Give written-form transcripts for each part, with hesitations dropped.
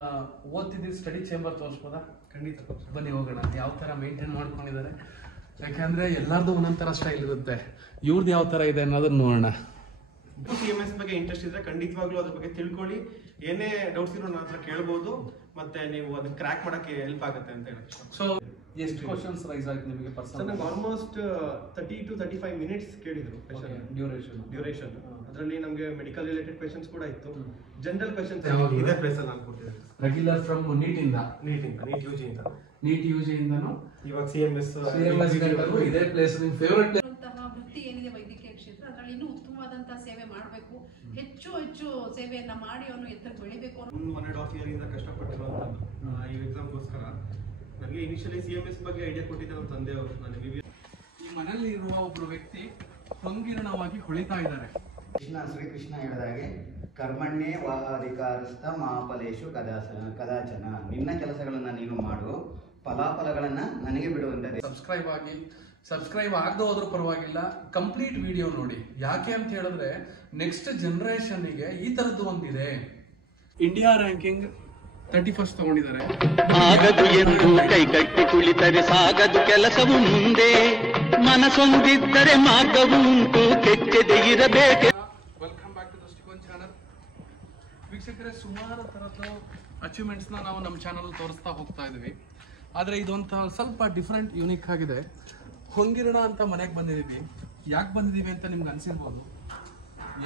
ಓದ್ತಿದ್ದೀವಿ study chamber ತೋರಿಸ್ಬೋದಾ? ಖಂಡಿತ ಬನ್ನಿ ಹೋಗೋಣ. ಯಾವ ಥರ ಮೇಂಟೈನ್ ಮಾಡ್ಕೊಂಡಿದ್ದಾರೆ, ಯಾಕೆಂದರೆ ಎಲ್ಲರದ್ದು ಒಂದೊಂದು ಥರ ಸ್ಟೈಲ್ ಇರುತ್ತೆ. ಇವ್ರದ್ದು ಯಾವ ಥರ ಇದೆ ಅನ್ನೋದನ್ನ ನೋಡೋಣ. CMS ಬಗ್ಗೆ ಇಂಟ್ರೆಸ್ಟ್ ಇದ್ರೆ ಖಂಡಿತವಾಗ್ಲೂ ಅದ್ರ ಬಗ್ಗೆ ತಿಳ್ಕೊಳ್ಳಿ. ಏನೇ ಡೌಟ್ಸ್ ಇರೋ ನನ್ನ ಹತ್ರ ಕೇಳ್ಬೋದು, ಮತ್ತೆ ನೀವು ಅದನ್ನ ಕ್ರ್ಯಾಕ್ ಮಾಡಕ್ಕೆ ಹೆಲ್ಪ್ ಆಗುತ್ತೆ ಅಂತ ಹೇಳಿ. ಸೊ ಎಷ್ಟು ಕ್ವಶನ್ಸ್ ರೈಸ್ ಆಯ್ತು ನಿಮಗೆ ಪರ್ಸನಲ್? ನನಗೆ ಆಲ್ಮೋಸ್ಟ್ 30 to 35 ಮಿನಿಟ್ಸ್ ಕೇಳಿದ್ರು ಡ್ಯೂರೇಷನ್. ಅದರಲ್ಲಿ ನಮಗೆ ಮೆಡಿಕಲ್ ರಿಲೇಟೆಡ್ ಕ್ವೆಶನ್ಸ್ ಕೂಡ ಇತ್ತು, ಜನರಲ್ ಕ್ವೆಶನ್ಸ್ ಇದೇ ಪ್ಲೇಸ್ ಅಲ್ಲಿ ನಾನು ಕೊಟ್ಟಿದ್ದೆ. ರೆಗ್ಯುಲರ್ ಫ್ರಮ್ ನೀಟ್ ಯುಜಿ ಇಂದನು ಇವಾಗ CMS ಇದೇ ಪ್ಲೇಸ್. ನಿಮ್ಮ ಫೇವರೇಟ್ ವೃತ್ತಿ ಏನಿದೆ ವೈದ್ಯಕೀಯ ಕ್ಷೇತ್ರ, ಅದರಲ್ಲಿ ಇನ್ನೂ ಉತ್ತಮವಾದಂತಹ ಸೇವೆ ಮಾಡಬೇಕು, ಹೆಚ್ಚು ಸೇವೆಯನ್ನ ಮಾಡಿ ಅವನು ಎತ್ತರಕ್ಕೆ ಬೆಳಿಬೇಕು. 1.5 year ಇಂದ ಕಷ್ಟಪಟ್ಟಿರುವಂತದ್ದು ಈ ಎಕ್ಸಾಮ್ಗೋಸ್ಕರ. ನನಗೆ ಇನಿಷಿಯಲಿ CMS ಬಗ್ಗೆ ಐಡಿಯಾ ಕೊಟ್ಟಿದ್ದೆ ನನ್ನ ತಂದೆಯವರು. ನಾನು ಈ ಮನೆಯಲ್ಲಿ ಇರುವ ಒಬ್ಬರು ವ್ಯಕ್ತಿ ಹೊಂಗಿರಣವಾಗಿ ಹೊಳಿತಾ ಇದ್ದಾರೆ. ಶ್ರೀಕೃಷ್ಣ ಹೇಳಿದ ಹಾಗೆ ಕರ್ಮಣ್ಯೇ ವಾಧಿಕಾರಸ್ಥ ಮಹಾಫಲೇಶು ಕದಾಚನ. ನಿನ್ನ ಕೆಲಸಗಳನ್ನ ನೀನು ಮಾಡು, ಫಲಾಫಲಗಳನ್ನ ನನಗೆ ಬಿಡುವಂತೆ. ಸಬ್ಸ್ಕ್ರೈಬ್ ಆಗದೆ ಹೋದ್ರೂ ಪರವಾಗಿಲ್ಲ, ಕಂಪ್ಲೀಟ್ ವಿಡಿಯೋ ನೋಡಿ. ಯಾಕೆ ಅಂತ ಹೇಳಿದ್ರೆ ನೆಕ್ಸ್ಟ್ ಜನರೇಷನ್ಗೆ ಈ ತರದ್ದು ಒಂದಿದೆ. ಇಂಡಿಯಾ ರ್ಯಾಂಕಿಂಗ್ 31st ತಗೊಂಡಿದ್ದಾರೆ. ಆಗದು ಎಂದು ಕೈಗಟ್ಟಿ ಕುಳಿತರೆ ಸಾಗದು ಕೆಲಸವು ಮುಂದೆ, ಮನಸೊಂದಿದ್ದರೆ ಮಾರ್ಗವು ಉಂಟು, ಕೆಚ್ಚದೆ ಇರಬೇಕು. ವೆಲ್ಕಮ್ ಬ್ಯಾಕ್ ಟು ದೃಷ್ಟಿಕೋನ ಚಾನಲ್. ವೀಕ್ಷಕರೇ, ಸುಮಾರು ಥರದ್ದು ಅಚೀವ್ಮೆಂಟ್ಸ್ನ ನಾವು ನಮ್ಮ ಚಾನಲ್ ತೋರಿಸ್ತಾ ಹೋಗ್ತಾ ಇದ್ವಿ. ಆದರೆ ಇದೊಂಥ ಸ್ವಲ್ಪ ಡಿಫ್ರೆಂಟ್ ಯೂನಿಕ್ ಆಗಿದೆ. ಹೊಂಗಿರಣ ಅಂತ ಮನೆಗೆ ಬಂದಿದ್ದೀವಿ. ಯಾಕೆ ಬಂದಿದ್ದೀವಿ ಅಂತ ನಿಮ್ಗೆ ಅನಿಸಿರ್ಬೋದು.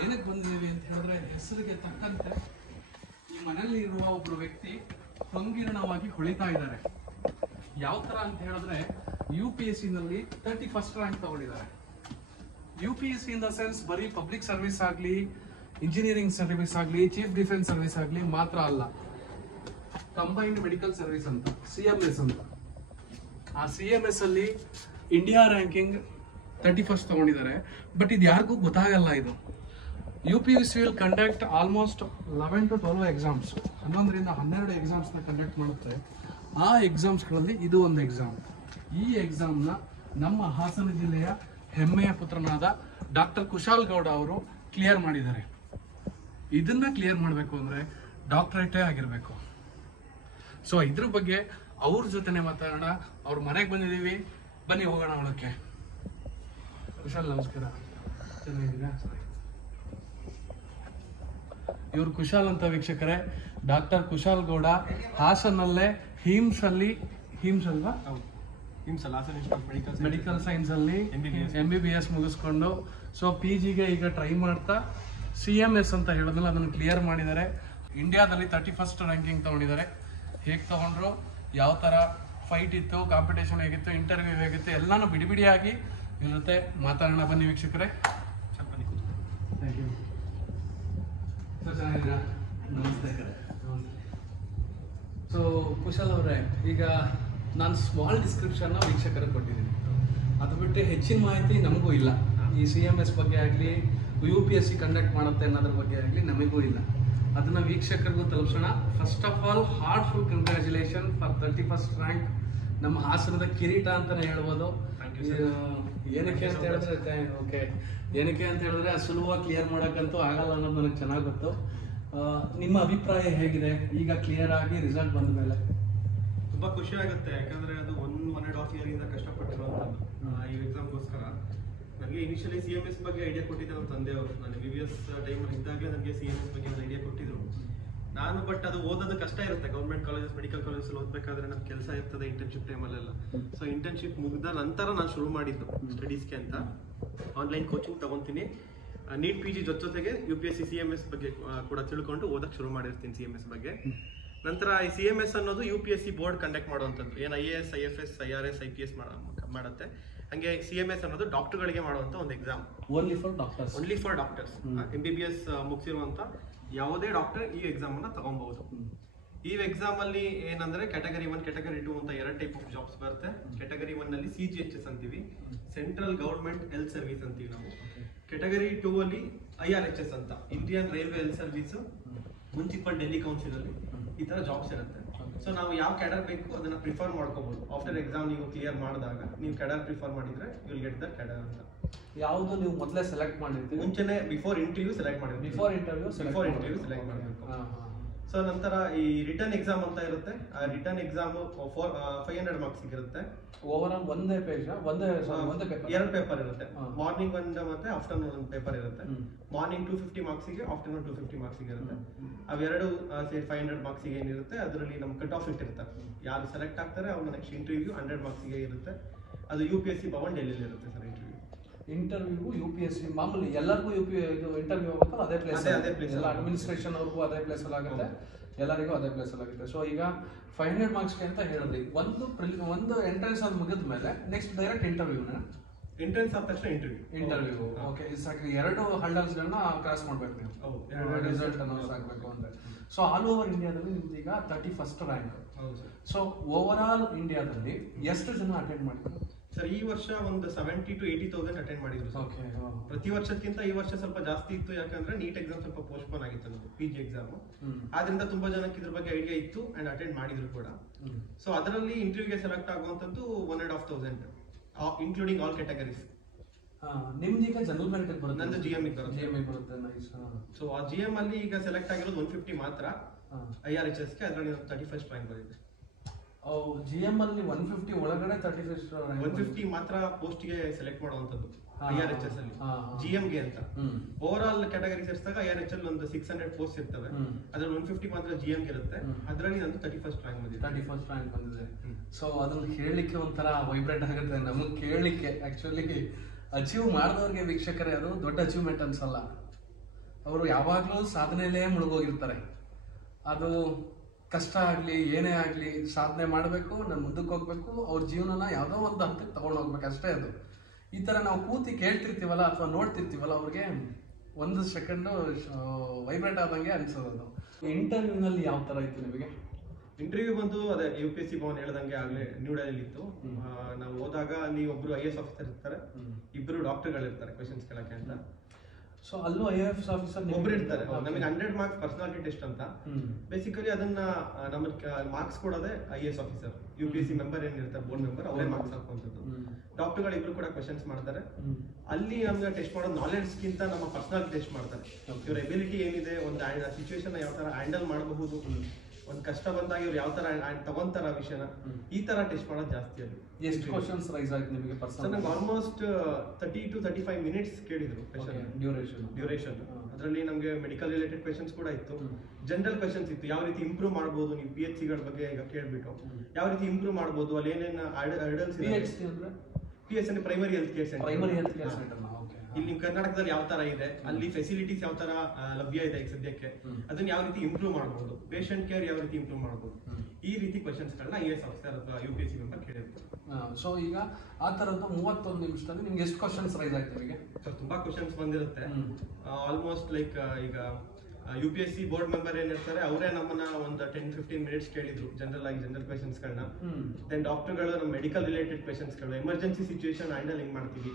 ಏನಕ್ಕೆ ಬಂದಿದ್ದೀವಿ ಅಂತ ಹೇಳಿದ್ರೆ, ಹೆಸರಿಗೆ ತಕ್ಕಂತೆ ಈ ಮನೆಯಲ್ಲಿ ಇರುವ ಒಬ್ಬರು ವ್ಯಕ್ತಿ ಹೊಂಗಿರಣವಾಗಿ ಹೊಳಿತಾ ಇದ್ದಾರೆ. ಯಾವ ಥರ ಅಂತ ಹೇಳಿದ್ರೆ, UPSC ನಲ್ಲಿ 31st ರ್ಯಾಂಕ್ ತಗೊಂಡಿದ್ದಾರೆ. UPSC ಇನ್ ದ ಸೆನ್ಸ್ ಬರೀ ಪಬ್ಲಿಕ್ ಸರ್ವಿಸ್ ಆಗಲಿ, ಇಂಜಿನಿಯರಿಂಗ್ ಸರ್ವಿಸ್ ಆಗಲಿ, ಚೀಫ್ ಡಿಫೆನ್ಸ್ ಸರ್ವಿಸ್ ಆಗಲಿ ಮಾತ್ರ ಅಲ್ಲ, ಕಂಬೈನ್ಡ್ ಮೆಡಿಕಲ್ ಸರ್ವಿಸ್ ಅಂತ CMS ಅಂತ. ಆ CMS ಅಲ್ಲಿ ಇಂಡಿಯಾ ರ್ಯಾಂಕಿಂಗ್ 31st ತಗೊಂಡಿದ್ದಾರೆ. ಬಟ್ ಇದು ಯಾರಿಗೂ ಗೊತ್ತಾಗಲ್ಲ. ಇದು UPSC will conduct almost 11 to 12 exams, 11ರಿಂದ 12 ಎಕ್ಸಾಮ್ಸ್ನ ಕಂಡಕ್ಟ್ ಮಾಡುತ್ತೆ. ಆ ಎಕ್ಸಾಮ್ಸ್ಗಳಲ್ಲಿ ಇದು ಒಂದು ಎಕ್ಸಾಮ್. ಈ ಎಕ್ಸಾಮ್ನ ನಮ್ಮ ಹಾಸನ ಜಿಲ್ಲೆಯ ಹೆಮ್ಮೆಯ ಪುತ್ರನಾದ ಡಾಕ್ಟರ್ ಕುಶಾಲ್ ಗೌಡ ಅವರು ಕ್ಲಿಯರ್ ಮಾಡಿದ್ದಾರೆ. ಇದನ್ನ ಕ್ಲಿಯರ್ ಮಾಡಬೇಕು ಅಂದರೆ ಡಾಕ್ಟರೇಟೇ ಆಗಿರಬೇಕು. ಸೊ ಇದ್ರ ಬಗ್ಗೆ ಅವ್ರ ಜೊತೆನೆ ಮಾತಾಡೋಣ. ಅವ್ರ ಮನೆಗೆ ಬಂದಿದ್ದೀವಿ, ಬನ್ನಿ ಹೋಗೋಣ ಒಳಕ್ಕೆ. ಕುಶಾಲ್, ನಮಸ್ಕಾರ. ಚೆನ್ನಾಗಿದ್ದೀರಾ? ಇವ್ರು ಕುಶಾಲ್ ಅಂತ ವೀಕ್ಷಕರೇ. ಡಾಕ್ಟರ್ ಕುಶಾಲ್ ಗೌಡ ಹಾಸನಲ್ಲೇ ಹಿಮ್ಸ್ ಅಲ್ವಾ, ಮೆಡಿಕಲ್ ಸೈನ್ಸ್ ಅಲ್ಲಿ MBBS ಮುಗಿಸ್ಕೊಂಡು ಸೊ PGಗೆ ಈಗ ಟ್ರೈ ಮಾಡ್ತಾ CMS ಅಂತ ಹೇಳಿದ್ಮೇಲೆ ಅದನ್ನು ಕ್ಲಿಯರ್ ಮಾಡಿದ್ದಾರೆ. ಇಂಡಿಯಾದಲ್ಲಿ 31st ರ್ಯಾಂಕಿಂಗ್ ತಗೊಂಡಿದ್ದಾರೆ. ಹೇಗೆ ತಗೊಂಡ್ರು, ಯಾವ ಥರ ಫೈಟ್ ಇತ್ತು, ಕಾಂಪಿಟೇಷನ್ ಹೇಗಿತ್ತು, ಇಂಟರ್ವ್ಯೂ ಹೇಗಿತ್ತು, ಎಲ್ಲಾನು ಬಿಡಿಯಾಗಿ ಇರುತ್ತೆ. ಮಾತಾಡೋಣ ಬನ್ನಿ ವೀಕ್ಷಕರೇ. Thank you. ಚೆನ್ನಾಗಿದ್ದೀರಾ? ನಮಸ್ತೆ. ಸೊ ಕುಶಲ್ ಅವರೇ, ಈಗ ನಾನು ಸ್ಮಾಲ್ ಡಿಸ್ಕ್ರಿಪ್ಷನ್ನ ವೀಕ್ಷಕರಿಗೆ ಕೊಟ್ಟಿದ್ದೀನಿ. ಅದು ಬಿಟ್ಟು ಹೆಚ್ಚಿನ ಮಾಹಿತಿ ನಮಗೂ ಇಲ್ಲ. ಈ CMS ಬಗ್ಗೆ ಆಗಲಿ, UPSC ಕಂಡಕ್ಟ್ ಮಾಡುತ್ತೆ ಅನ್ನೋದ್ರ ಬಗ್ಗೆ ಆಗಲಿ ನಮಗೂ ಇಲ್ಲ. ಅದನ್ನು ವೀಕ್ಷಕರಿಗೂ ತಲುಪಿಸೋಣ. First of all heartful congratulation for 31st rank. ನಮ್ಮ ಹಾಸನದ ಕಿರೀಟ ಅಂತಲೇ ಹೇಳ್ಬೋದು. ಏನಕ್ಕೆ ಅಂತ ಹೇಳಿದ್ರೆ ಅದು ಸುಲಭವಾಗಿ ಕ್ಲಿಯರ್ ಮಾಡೋಕ್ಕಂತೂ ಆಗಲ್ಲ ಅನ್ನೋದು ನನಗೆ ಚೆನ್ನಾಗಿ ಗೊತ್ತು. ನಿಮ್ಮ ಅಭಿಪ್ರಾಯ ಹೇಗಿದೆ ಈಗ ಕ್ಲಿಯರ್ ಆಗಿ ರಿಸಲ್ಟ್ ಬಂದ ಮೇಲೆ? ತುಂಬಾ ಖುಷಿ ಆಗುತ್ತೆ, ಯಾಕಂದ್ರೆ ಅದು 1.5 year ಇಂದ ಕಷ್ಟಪಟ್ಟಿರುವಂತದ್ದು ಈ ಎಕ್ಸಾಮ್ಗೋಸ್ಕರ. ನನಗೆ ಇನಿಷಿಯಲಿ CMS ಬಗ್ಗೆ ಐಡಿಯಾ ಕೊಟ್ಟಿದ್ದೆ ನಮ್ಮ ತಂದೆಯವರು. ನಾನು MBBS ಟೈಮಲ್ಲಿ ಇದ್ದಾಗಲೇ ನನಗೆ CMS ಬಗ್ಗೆ ಒಂದು ಐಡಿಯಾ ಕೊಟ್ಟಿದ್ರು. ನಾನು ಬಟ್ ಅದು ಓದೋದು ಕಷ್ಟ ಇರುತ್ತೆ. ಗೌರ್ಮೆಂಟ್ ಕಾಲೇಜಸ್, ಮೆಡಿಕಲ್ ಕಾಲೇಜಸ್ ಓದಬೇಕಾದ್ರೆ ನಮ್ಗೆ ಕೆಲಸ ಇರ್ತದೆ ಇಂಟರ್ನ್ಶಿಪ್ ಟೈಮಲ್ಲೆಲ್ಲ. ಸೊ ಇಂಟರ್ನ್ಶಿಪ್ ಮುಗಿದ ನಂತರ ನಾನು ಶುರು ಮಾಡಿದ್ದು ಸ್ಟಡೀಸ್ಗೆ ಅಂತ. ಆನ್ಲೈನ್ ಕೋಚಿಂಗ್ ತಗೊತೀನಿ. ನೀಟ್ PG ಜೊತೆಗೆ UPSC CMS ಬಗ್ಗೆ ಕೂಡ ತಿಳ್ಕೊಂಡು ಓದಕ್ಕೆ ಶುರು ಮಾಡಿರ್ತೀನಿ CMS ಬಗ್ಗೆ. ನಂತರ ಈ CMS ಅನ್ನೋದು UPSC ಬೋರ್ಡ್ ಕಂಡಕ್ಟ್ ಮಾಡುವಂಥದ್ದು. ಏನು IAS, IFS, IRS, IPS ಮಾಡುತ್ತೆ. ಹಂಗೆ CMS ಅನ್ನೋದು ಡಾಕ್ಟರ್ಗಳಿಗೆ ಮಾಡುವಂತ ಒಂದು exam. Only for doctors. MBBS ಮುಗಿಸಿರುವಂತ ಯಾವುದೇ ಡಾಕ್ಟರ್ ಈ ಎಕ್ಸಾಮ್ ಅನ್ನ ತಗೊಬಹುದು. ಈ ಎಕ್ಸಾಮ್ ಅಲ್ಲಿ ಏನಂದ್ರೆ ಕ್ಯಾಟಗರಿ 1, ಕ್ಯಾಟಗರಿ 2 ಅಂತ 2 ಟೈಪ್ ಆಫ್ ಜಾಬ್ಸ್ ಬರುತ್ತೆ. ಕ್ಯಾಟಗರಿ 1 ಅಲ್ಲಿ CGHS ಅಂತೀವಿ, ಸೆಂಟ್ರಲ್ ಗವರ್ಮೆಂಟ್ ಹೆಲ್ತ್ ಸರ್ವಿಸ್ ಅಂತೀವಿ ನಾವು. ಕ್ಯಾಟಗರಿ 2 ಅಲ್ಲಿ IRHS ಅಂತ, Indian railway health service, municipal Delhi council ಅಲ್ಲಿ ಈ ತರ ಜಾಬ್ಸ್ ಇರುತ್ತೆ. ಸೊ ನಾವು ಯಾವ ಕ್ಯಾಡರ್ ಬೇಕು ಅದನ್ನ ಪ್ರಿಫರ್ ಮಾಡ್ಕೋಬಹುದು. ಆಫ್ಟರ್ ಎಕ್ಸಾಮ್ ನೀವು ಕ್ಲಿಯರ್ ಮಾಡಿದಾಗ ನೀವು ಕ್ಯಾಡರ್ ಪ್ರಿಫರ್ ಮಾಡಿದ್ರೆ you will get the cadre ಅಂತ. ಯಾವುದು ನೀವು ಮೊದಲೇ ಸೆಲೆಕ್ಟ್ ಮಾಡಿರ್ತೀವಿ? ಮುಂಚೆನೆ ಬಿಫೋರ್ ಇಂಟರ್ವ್ಯೂ ಸೆಲೆಕ್ಟ್ ಮಾಡಿರ್ತೀವಿ. ಬಿಫೋರ್ ಇಂಟರ್ವ್ಯೂ ಸೆಲೆಕ್ಟ್ ಮಾಡಬೇಕು. ಸೊ ನಂತರ ಈ ರಿಟರ್ನ್ ಎಕ್ಸಾಮ್ ಅಂತ ಇರುತ್ತೆ. ಆ ರಿಟರ್ನ್ ಎಕ್ಸಾಮ್ 500 ಮಾರ್ಕ್ಸ್ ಇರುತ್ತೆ. ಓವರ್ ಆಲ್ ಒಂದೇ ಪೇಜ್ ಒಂದೇ ಪೇಪರ್, 2 ಪೇಪರ್ ಇರುತ್ತೆ. ಮಾರ್ನಿಂಗ್ ಒಂದು ಮತ್ತೆ ಆಫ್ಟರ್ನೂನ್ ಒಂದು ಪೇಪರ್ ಇರುತ್ತೆ. ಮಾರ್ನಿಂಗ್ 250 ಮಾರ್ಕ್ಸಿಗೆ, ಆಫ್ಟರ್ನೂನ್ 250 ಮಾರ್ಕ್ಸಿಗೆ ಇರುತ್ತೆ. ಅವೆರಡು ಸೇರಿ 500 ಮಾರ್ಕ್ಸಿಗೆ ಏನಿರುತ್ತೆ, ಅದರಲ್ಲಿ ನಮ್ಮ ಕಟ್ ಆಫ್ ಇಟ್ಟಿರ್ತಾರೆ. ಯಾರು ಸೆಲೆಕ್ಟ್ ಆಗ್ತಾರೆ ಅವ್ರನ್ನ ನೆಕ್ಸ್ಟ್ ಇಂಟರ್ವ್ಯೂ 100 ಮಾರ್ಕ್ಸಿಗೆ ಇರುತ್ತೆ. ಅದು UPSC ಭವನ್ ಡೆಲ್ಲಿಲಿ ಇರುತ್ತೆ ಸರ್ ಇಂಟರ್ವ್ಯೂ. UPSC ಮಾಮೂಲಿ ಎಲ್ಲರಿಗೂ ಇದು ಇಂಟರ್ವ್ಯೂ ಆಗುತ್ತಲ್ಲ ಅದೇ ಪ್ಲೇಸ್, ಎಲ್ಲ ಅಡ್ಮಿನಿಸ್ಟ್ರೇಷನ್ ಅವ್ರಿಗೂ ಅದೇ ಪ್ಲೇಸಲ್ಲಿ ಆಗುತ್ತೆ, ಎಲ್ಲರಿಗೂ ಅದೇ ಪ್ಲೇಸಲ್ಲಿ ಆಗುತ್ತೆ. ಸೊ ಈಗ 500 ಮಾರ್ಕ್ಸ್ಗೆ ಅಂತ ಹೇಳಿದ್ರಿ. ಒಂದು ಎಂಟ್ರೆನ್ಸ್ ಅದು ಮುಗಿದ ಮೇಲೆ ನೆಕ್ಸ್ಟ್ ಡೈರೆಕ್ಟ್ ಇಂಟರ್ವ್ಯೂನ? ಎಂಟ್ರೆನ್ಸ್ ಆದ ತಕ್ಷಣ ಇಂಟರ್ವ್ಯೂ. ಓಕೆ, ಎರಡು ಹರ್ಡಲ್ಸ್ಗಳನ್ನ ಕ್ರಾಸ್ ಮಾಡ್ಬೇಕು ನೀವು, ರಿಸಲ್ಟ್ ಅನೌನ್ಸ್ ಆಗಬೇಕು ಅಂದ್ರೆ. ಸೊ ಆಲ್ ಓವರ್ ಇಂಡಿಯಾದಲ್ಲಿ ನಿಮ್ದು ಈಗ 31st rank. So over all ಇಂಡಿಯಾದಲ್ಲಿ ಎಷ್ಟು ಜನ ಅಟೆಂಡ್ ಮಾಡಿದ್ರು ಸರ್? ಈ ವರ್ಷ ಒಂದು 70,000 to 80,000 ಅಟೆಂಡ್ ಮಾಡಿದ್ರು. ಪ್ರತಿ ವರ್ಷಕ್ಕಿಂತ ಈ ವರ್ಷ ಸ್ವಲ್ಪ ಜಾಸ್ತಿ ಇತ್ತು, ಯಾಕಂದ್ರೆ ನೀಟ್ ಎಕ್ಸಾಮ್ ಸ್ವಲ್ಪ ಪೋಸ್ಟ್ಪೋನ್ ಆಗಿತ್ತು ನಮ್ದು PG ಎಕ್ಸಾಮ್. ಆದ್ರಿಂದ ತುಂಬಾ ಜನಕ್ಕೆ ಇದ್ರ ಬಗ್ಗೆ ಐಡಿಯಾ ಇತ್ತು ಅಂಡ್ ಅಟೆಂಡ್ ಮಾಡಿದ್ರು ಕೂಡ. ಸೊ ಅದರಲ್ಲಿ ಇಂಟರ್ವ್ಯೂಗೆ ಸೆಲೆಕ್ಟ್ ಆಗುವಂತದ್ದು 1,500 ಇನ್ಕ್ಲೂಡಿಂಗ್ ಆಲ್ ಕ್ಯಾಟಗರೀಸ್. ನಿಮ್ದು ಈಗ ಜನರಲ್ ಮೆರಿಟ್ ಬರುತ್ತೆ? ನಂದು GM ಬರುತ್ತೆ. ನೈಸ್. ಸೊ ಆ GM ಅಲ್ಲಿ ಈಗ ಸೆಲೆಕ್ಟ್ ಆಗಿರೋದು 150 ಮಾತ್ರ. IRHS ಗೆ ಅದರಲ್ಲಿ 31st ರ್ಯಾಂಕ್ ಬಂದಿದೆ. GM ಅಲ್ಲಿ 150 ಒಳಗಡೆ 31st ರ್ಯಾಂಕ್. 150 ಮಾತ್ರ ಪೋಸ್ಟ್ ಗೆ ಸೆಲೆಕ್ಟ್ ಮಾಡುವಂತದ್ದು IRHS ಅಲ್ಲಿ. GM ಗೆ ಅಂತ ಓವರ್ ಆಲ್ ಕ್ಯಾಟಗರಿ ಸೇರಿಸಿದಾಗ IRHS ಅಲ್ಲಿ ಒಂದು 600 ಪೋಸ್ಟ್ ಇರ್ತವೆ. ಅದ್ರಲ್ಲಿ 150 ಮಾತ್ರ GM ಗೆ ಇರುತ್ತೆ. ಅದರಲ್ಲಿ ನಂದು 31st ರ್ಯಾಂಕ್ ಬಂದಿದೆ. 31st ರ್ಯಾಂಕ್ ಬಂದಿದೆ. ಸೊ ಅದನ್ನ ಹೇಳಲಿಕ್ಕೆ ಒಂಥರ ವೈಬ್ರೇಟ್ ಆಗುತ್ತೆ ನಮಗೆ ಕೇಳಲಿಕ್ಕೆ. ಆಕ್ಚುಲಿ ಅಚೀವ್ ಮಾಡಿದವ್ರಿಗೆ ವೀಕ್ಷಕರೇ ಅದು ದೊಡ್ಡ ಅಚೀವ್ಮೆಂಟ್ ಅನ್ಸಲ್ಲ. ಅವರು ಯಾವಾಗಲೂ ಸಾಧನೆಯಲ್ಲೇ ಮುಳುಗೋಗಿರ್ತಾರೆ. ಅದು ಕಷ್ಟ ಆಗಲಿ ಏನೇ ಆಗಲಿ ಸಾಧನೆ ಮಾಡಬೇಕು, ನಾನು ಮುಂದಕ್ಕೆ ಹೋಗ್ಬೇಕು, ಅವ್ರ ಜೀವನನ ಯಾವುದೋ ಒಂದು ಹಂತಕ್ಕೆ ತಗೊಂಡು ಹೋಗ್ಬೇಕು ಅಷ್ಟೇ. ಅದು ಈ ಥರ ನಾವು ಕೂತಿ ಕೇಳ್ತಿರ್ತೀವಲ್ಲ ಅಥವಾ ನೋಡ್ತಿರ್ತೀವಲ್ಲ, ಅವ್ರಿಗೆ ಒಂದು ಸೆಕೆಂಡು ವೈಬ್ರೇಟ್ ಆದಂಗೆ ಅನ್ಸೋದು. ಇಂಟರ್ವ್ಯೂನಲ್ಲಿ ಯಾವ ಥರ ಇತ್ತು ನಿಮಗೆ? ಇಂಟರ್ವ್ಯೂ ಬಂದು ಅದೇ UPSC ಭವನ್ ಹೇಳ್ದಂಗೆ ಆಗ್ಲೇ ನ್ಯೂ ಡೆಲ್ಲಿ ಇತ್ತು. ನಾವು ಹೋದಾಗ ಅಲ್ಲಿ ಒಬ್ರು IAS ಆಫೀಸರ್ ಇರ್ತಾರೆ, ಇಬ್ರು ಡಾಕ್ಟರ್ಗಳಿರ್ತಾರೆ ಕ್ವೆಶನ್ಸ್ ಕೇಳಕ್ಕೆ ಅಂತ. ಸೊ ಅಲ್ಲೂ IAS ಆಫೀಸರ್ ಒಬ್ರು ಇರ್ತಾರೆ. ನಮಗೆ 100 ಮಾರ್ಕ್ಸ್ ಪರ್ಸನಾಲಿಟಿ ಟೆಸ್ಟ್ ಅಂತ. ಬೇಸಿಕಲಿ ಅದನ್ನ ನಮಗೆ ಮಾರ್ಕ್ಸ್ ಕೊಡೋದೇ IAS ಆಫೀಸರ್. UPSC ಮೆಂಬರ್ ಏನಿರ್ತಾರೆ, ಬೋರ್ಡ್ ಮೆಂಬರ್, ಅವರೇ ಮಾರ್ಕ್ಸ್ ಹಾಕುವಂಥದ್ದು. ಡಾಕ್ಟರ್ಗಳು ಇಬ್ರು ಕೂಡ ಕ್ವೆಶನ್ಸ್ ಮಾಡ್ತಾರೆ. ಅಲ್ಲಿ ನಮ್ಗೆ ಟೆಸ್ಟ್ ಮಾಡೋ ನಾಲೆಡ್ಜ್ಗಿಂತ ನಮ್ಮ ಪರ್ಸನಾಲಿಟಿ ಟೆಸ್ಟ್ ಮಾಡ್ತಾರೆ. ಇವ್ರ ಎಬಿಲಿಟಿ ಏನಿದೆ, ಒಂದು ಸಿಚುವೇಶನ್ ಯಾವ ತರ ಹ್ಯಾಂಡಲ್ ಮಾಡಬಹುದು, ಒಂದು ಕಷ್ಟ ಬಂದಾಗ ಇವ್ರು ಯಾವ ತರ ತಗೊಂತಾರ ವಿಷಯನ, ಈ ತರ ಟೆಸ್ಟ್ ಮಾಡೋದು ಜಾಸ್ತಿ. ಅಲ್ಲಿ ಎಷ್ಟು ಕ್ವೆಶ್ಚನ್ಸ್ ರೈಸ್ ಆಯ್ತು ನಿಮಗೆ ಪರ್ಸನಲ್? ನನಗೆ ಆಲ್ಮೋಸ್ಟ್ 30 to 35 ಮಿನಿಟ್ಸ್ ಕೇಳಿದ್ರು ಡ್ಯೂರೇಷನ್. ಅದರಲ್ಲಿ ನಮಗೆ ಮೆಡಿಕಲ್ ರಿಲೇಟೆಡ್ ಕ್ವೆಶನ್ಸ್ ಕೂಡ ಇತ್ತು, ಜನರಲ್ ಕ್ವೆಶನ್ಸ್ ಇತ್ತು. ಯಾವ ರೀತಿ ಇಂಪ್ರೂವ್ ಮಾಡಬಹುದು ನೀವು PHC ಗಳ ಬಗ್ಗೆ ಈಗ ಕೇಳ್ಬಿಟ್ಟು, ಯಾವ ರೀತಿ ಇಂಪ್ರೂವ್ ಮಾಡಬಹುದು, ಅಲ್ಲಿ ಏನೇನು ಹರ್ಡಲ್ಸ್ ಇದೆ. PHC ಅಂದ್ರೆ ಪ್ರೈಮರಿ ಹೆಲ್ತ್ ಕೇರ್ ಸೆಂಟರ್. ಇಲ್ಲಿ ಕರ್ನಾಟಕದಲ್ಲಿ ಯಾವ ತರ ಇದೆ, ಅಲ್ಲಿ ಫೆಸಿಲಿಟೀಸ್ ಯಾವ ತರ ಲಭ್ಯ ಇದೆ ಈಗ ಸದ್ಯಕ್ಕೆ, ಅದನ್ನ ಯಾವ ರೀತಿ ಇಂಪ್ರೂವ್ ಮಾಡಬಹುದು, ಪೇಷಂಟ್ ಕೇರ್ ಯಾವ ರೀತಿ ಇಂಪ್ರೂವ್ ಮಾಡಬಹುದು, ಈ ರೀತಿ ಕ್ವೆಶನ್ಸ್ ಗಳನ್ನ IAS ಆಫೀಸರ್ ಅಥವಾ UPSC ಮೆಂಬರ್ ಕೇಳಿರ್ತಾರೆ. ಸೊ ಈಗ ಆ ತರದ್ದು 31 ನಿಮಿಷದಲ್ಲಿ ನಿಮ್ಗೆ ಎಷ್ಟು ಕ್ವೆಶನ್ಸ್ ರೈಸ್ ಆಯ್ತು ನಿಮಗೆ? ತುಂಬಾ ಕ್ವೆಶನ್ಸ್ ಬಂದಿರುತ್ತೆ. ಆಲ್ಮೋಸ್ಟ್ ಲೈಕ್ ಈಗ UPSC ಬೋರ್ಡ್ ಮೆಂಬರ್ ಏನಿರ್ತಾರೆ ಅವರೇ ನಮ್ಮನ್ನ ಒಂದು 10-15 ಮಿನಿಟ್ಸ್ ಕೇಳಿದ್ರು ಜನರಲ್ ಕ್ವೆಶನ್ಸ್ ಗಳನ್ನ. ದೆನ್ ಡಾಕ್ಟರ್ಗಳು ನಮ್ಮ ಮೆಡಿಕಲ್ ರಿಲೇಟೆಡ್ ಕ್ವೆಶನ್ಸ್ ಗಳು, ಎಮರ್ಜೆನ್ಸಿ ಸಿಚುವೇಶನ್ ಹ್ಯಾಂಡಲ್ ಹೆಂಗ್ ಮಾಡ್ತೀವಿ.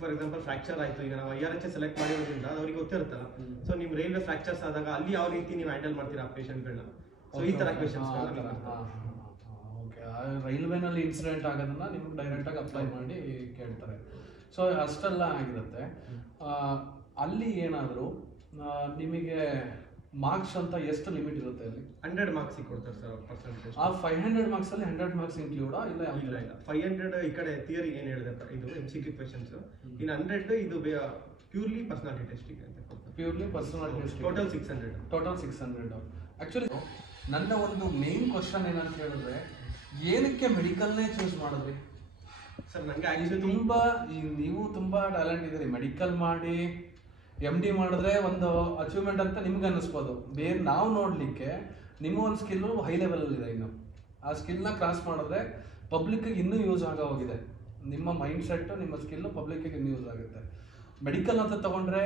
ಫಾರ್ ಎಕ್ಸಾಂಪಲ್ ಫ್ರಾಕ್ಚರ್ ಆಯ್ತು, ಈಗ ನಾವು IRHS ಸೆಲೆಕ್ಟ್ ಮಾಡಿರೋದ್ರಿಂದ ಅವ್ರಿಗೆ ಗೊತ್ತಿರುತ್ತಲ್ಲ. ಸೊ ನಿಮ್ ರೈಲ್ವೆ ಫ್ರಾಕ್ಚರ್ಸ್ ಆದಾಗ ಅಲ್ಲಿ ಯಾವ ರೀತಿ ನೀವು ಹ್ಯಾಂಡಲ್ ಮಾಡ್ತೀರಾ ಪೇಷಂಟ್ ಗಳನ್ನ. ಸೊ ಈ ತರ ಕ್ವೆಶನ್ಸ್ ರೈಲ್ವೆನಲ್ಲಿ ಇನ್ಸಿಡೆಂಟ್ ಆಗೋದನ್ನ ನಿಮ್ಗೆ ಡೈರೆಕ್ಟ್ ಆಗಿ ಅಪ್ಲೈ ಮಾಡಿ ಕೇಳ್ತಾರೆ. ಸೊ ಅಷ್ಟೆಲ್ಲ ಆಗಿರುತ್ತೆ. ಅಲ್ಲಿ ಏನಾದರೂ ನಿಮಗೆ ಮಾರ್ಕ್ಸ್ ಅಂತ ಎಷ್ಟು ಲಿಮಿಟ್ ಇರುತ್ತೆ? ಅಲ್ಲಿ 100 ಮಾರ್ಕ್ಸ್ ಕೊಡ್ತಾರೆ ಸರ್ ಪರ್ಸೆಂಟೇಜ್. ಆ 500 ಮಾರ್ಕ್ಸ್ ಅಲ್ಲಿ 100 ಮಾರ್ಕ್ಸ್ ಇನ್ಕ್ಲೂಡಾ? ಇಲ್ಲ 500 ಈ ಕಡೆ ಥಿಯರಿ ಏನ್ ಹೇಳಿದೆ ಇದು MCQ ಕ್ವೆಶನ್ಸ್. ಇನ್ 100 ಇದು ಪ್ಯೂರ್ಲಿ ಪರ್ಸನಾಲಿಟಿ ಟೆಸ್ಟಿಂಗ್ ಅಂತ ಕೊಡ್ತಾರೆ. Purely personality test. Total 600. Actually ನನ್ನ ಒಂದು ಮೇನ್ ಕ್ವಶನ್ ಏನಂತ ಹೇಳಿದ್ರೆ, ಏನಕ್ಕೆ ಮೆಡಿಕಲ್ನೇ ಚೂಸ್ ಮಾಡಿದ್ರಿ ಸರ್? ನನಗೆ ಆಕ್ಚುಲಿ ನೀವು ತುಂಬಾ ಟ್ಯಾಲೆಂಟ್ ಇದೀರಿ. ಮೆಡಿಕಲ್ ಮಾಡಿ MD ಮಾಡಿದ್ರೆ ಒಂದು ಅಚೀವ್ಮೆಂಟ್ ಅಂತ ನಿಮ್ಗೆ ಅನ್ನಿಸ್ಬೋದು. ಬೇರೆ ನಾವು ನೋಡ್ಲಿಕ್ಕೆ ನಿಮ್ಮ ಒಂದು ಸ್ಕಿಲ್ಲು ಹೈ ಲೆವೆಲಲ್ಲಿ ಇದೆ. ಇನ್ನು ಆ ಸ್ಕಿಲ್ನ ಕ್ರಾಸ್ ಮಾಡಿದ್ರೆ ಪಬ್ಲಿಕ್ಗೆ ಇನ್ನೂ ಯೂಸ್ ಆಗೋ ಹೋಗಿದೆ. ನಿಮ್ಮ ಮೈಂಡ್ ಸೆಟ್, ನಿಮ್ಮ ಸ್ಕಿಲ್ಲು ಪಬ್ಲಿಕ್ಗೆ ಇನ್ನೂ ಯೂಸ್ ಆಗುತ್ತೆ. ಮೆಡಿಕಲ್ ಅಂತ ತಗೊಂಡ್ರೆ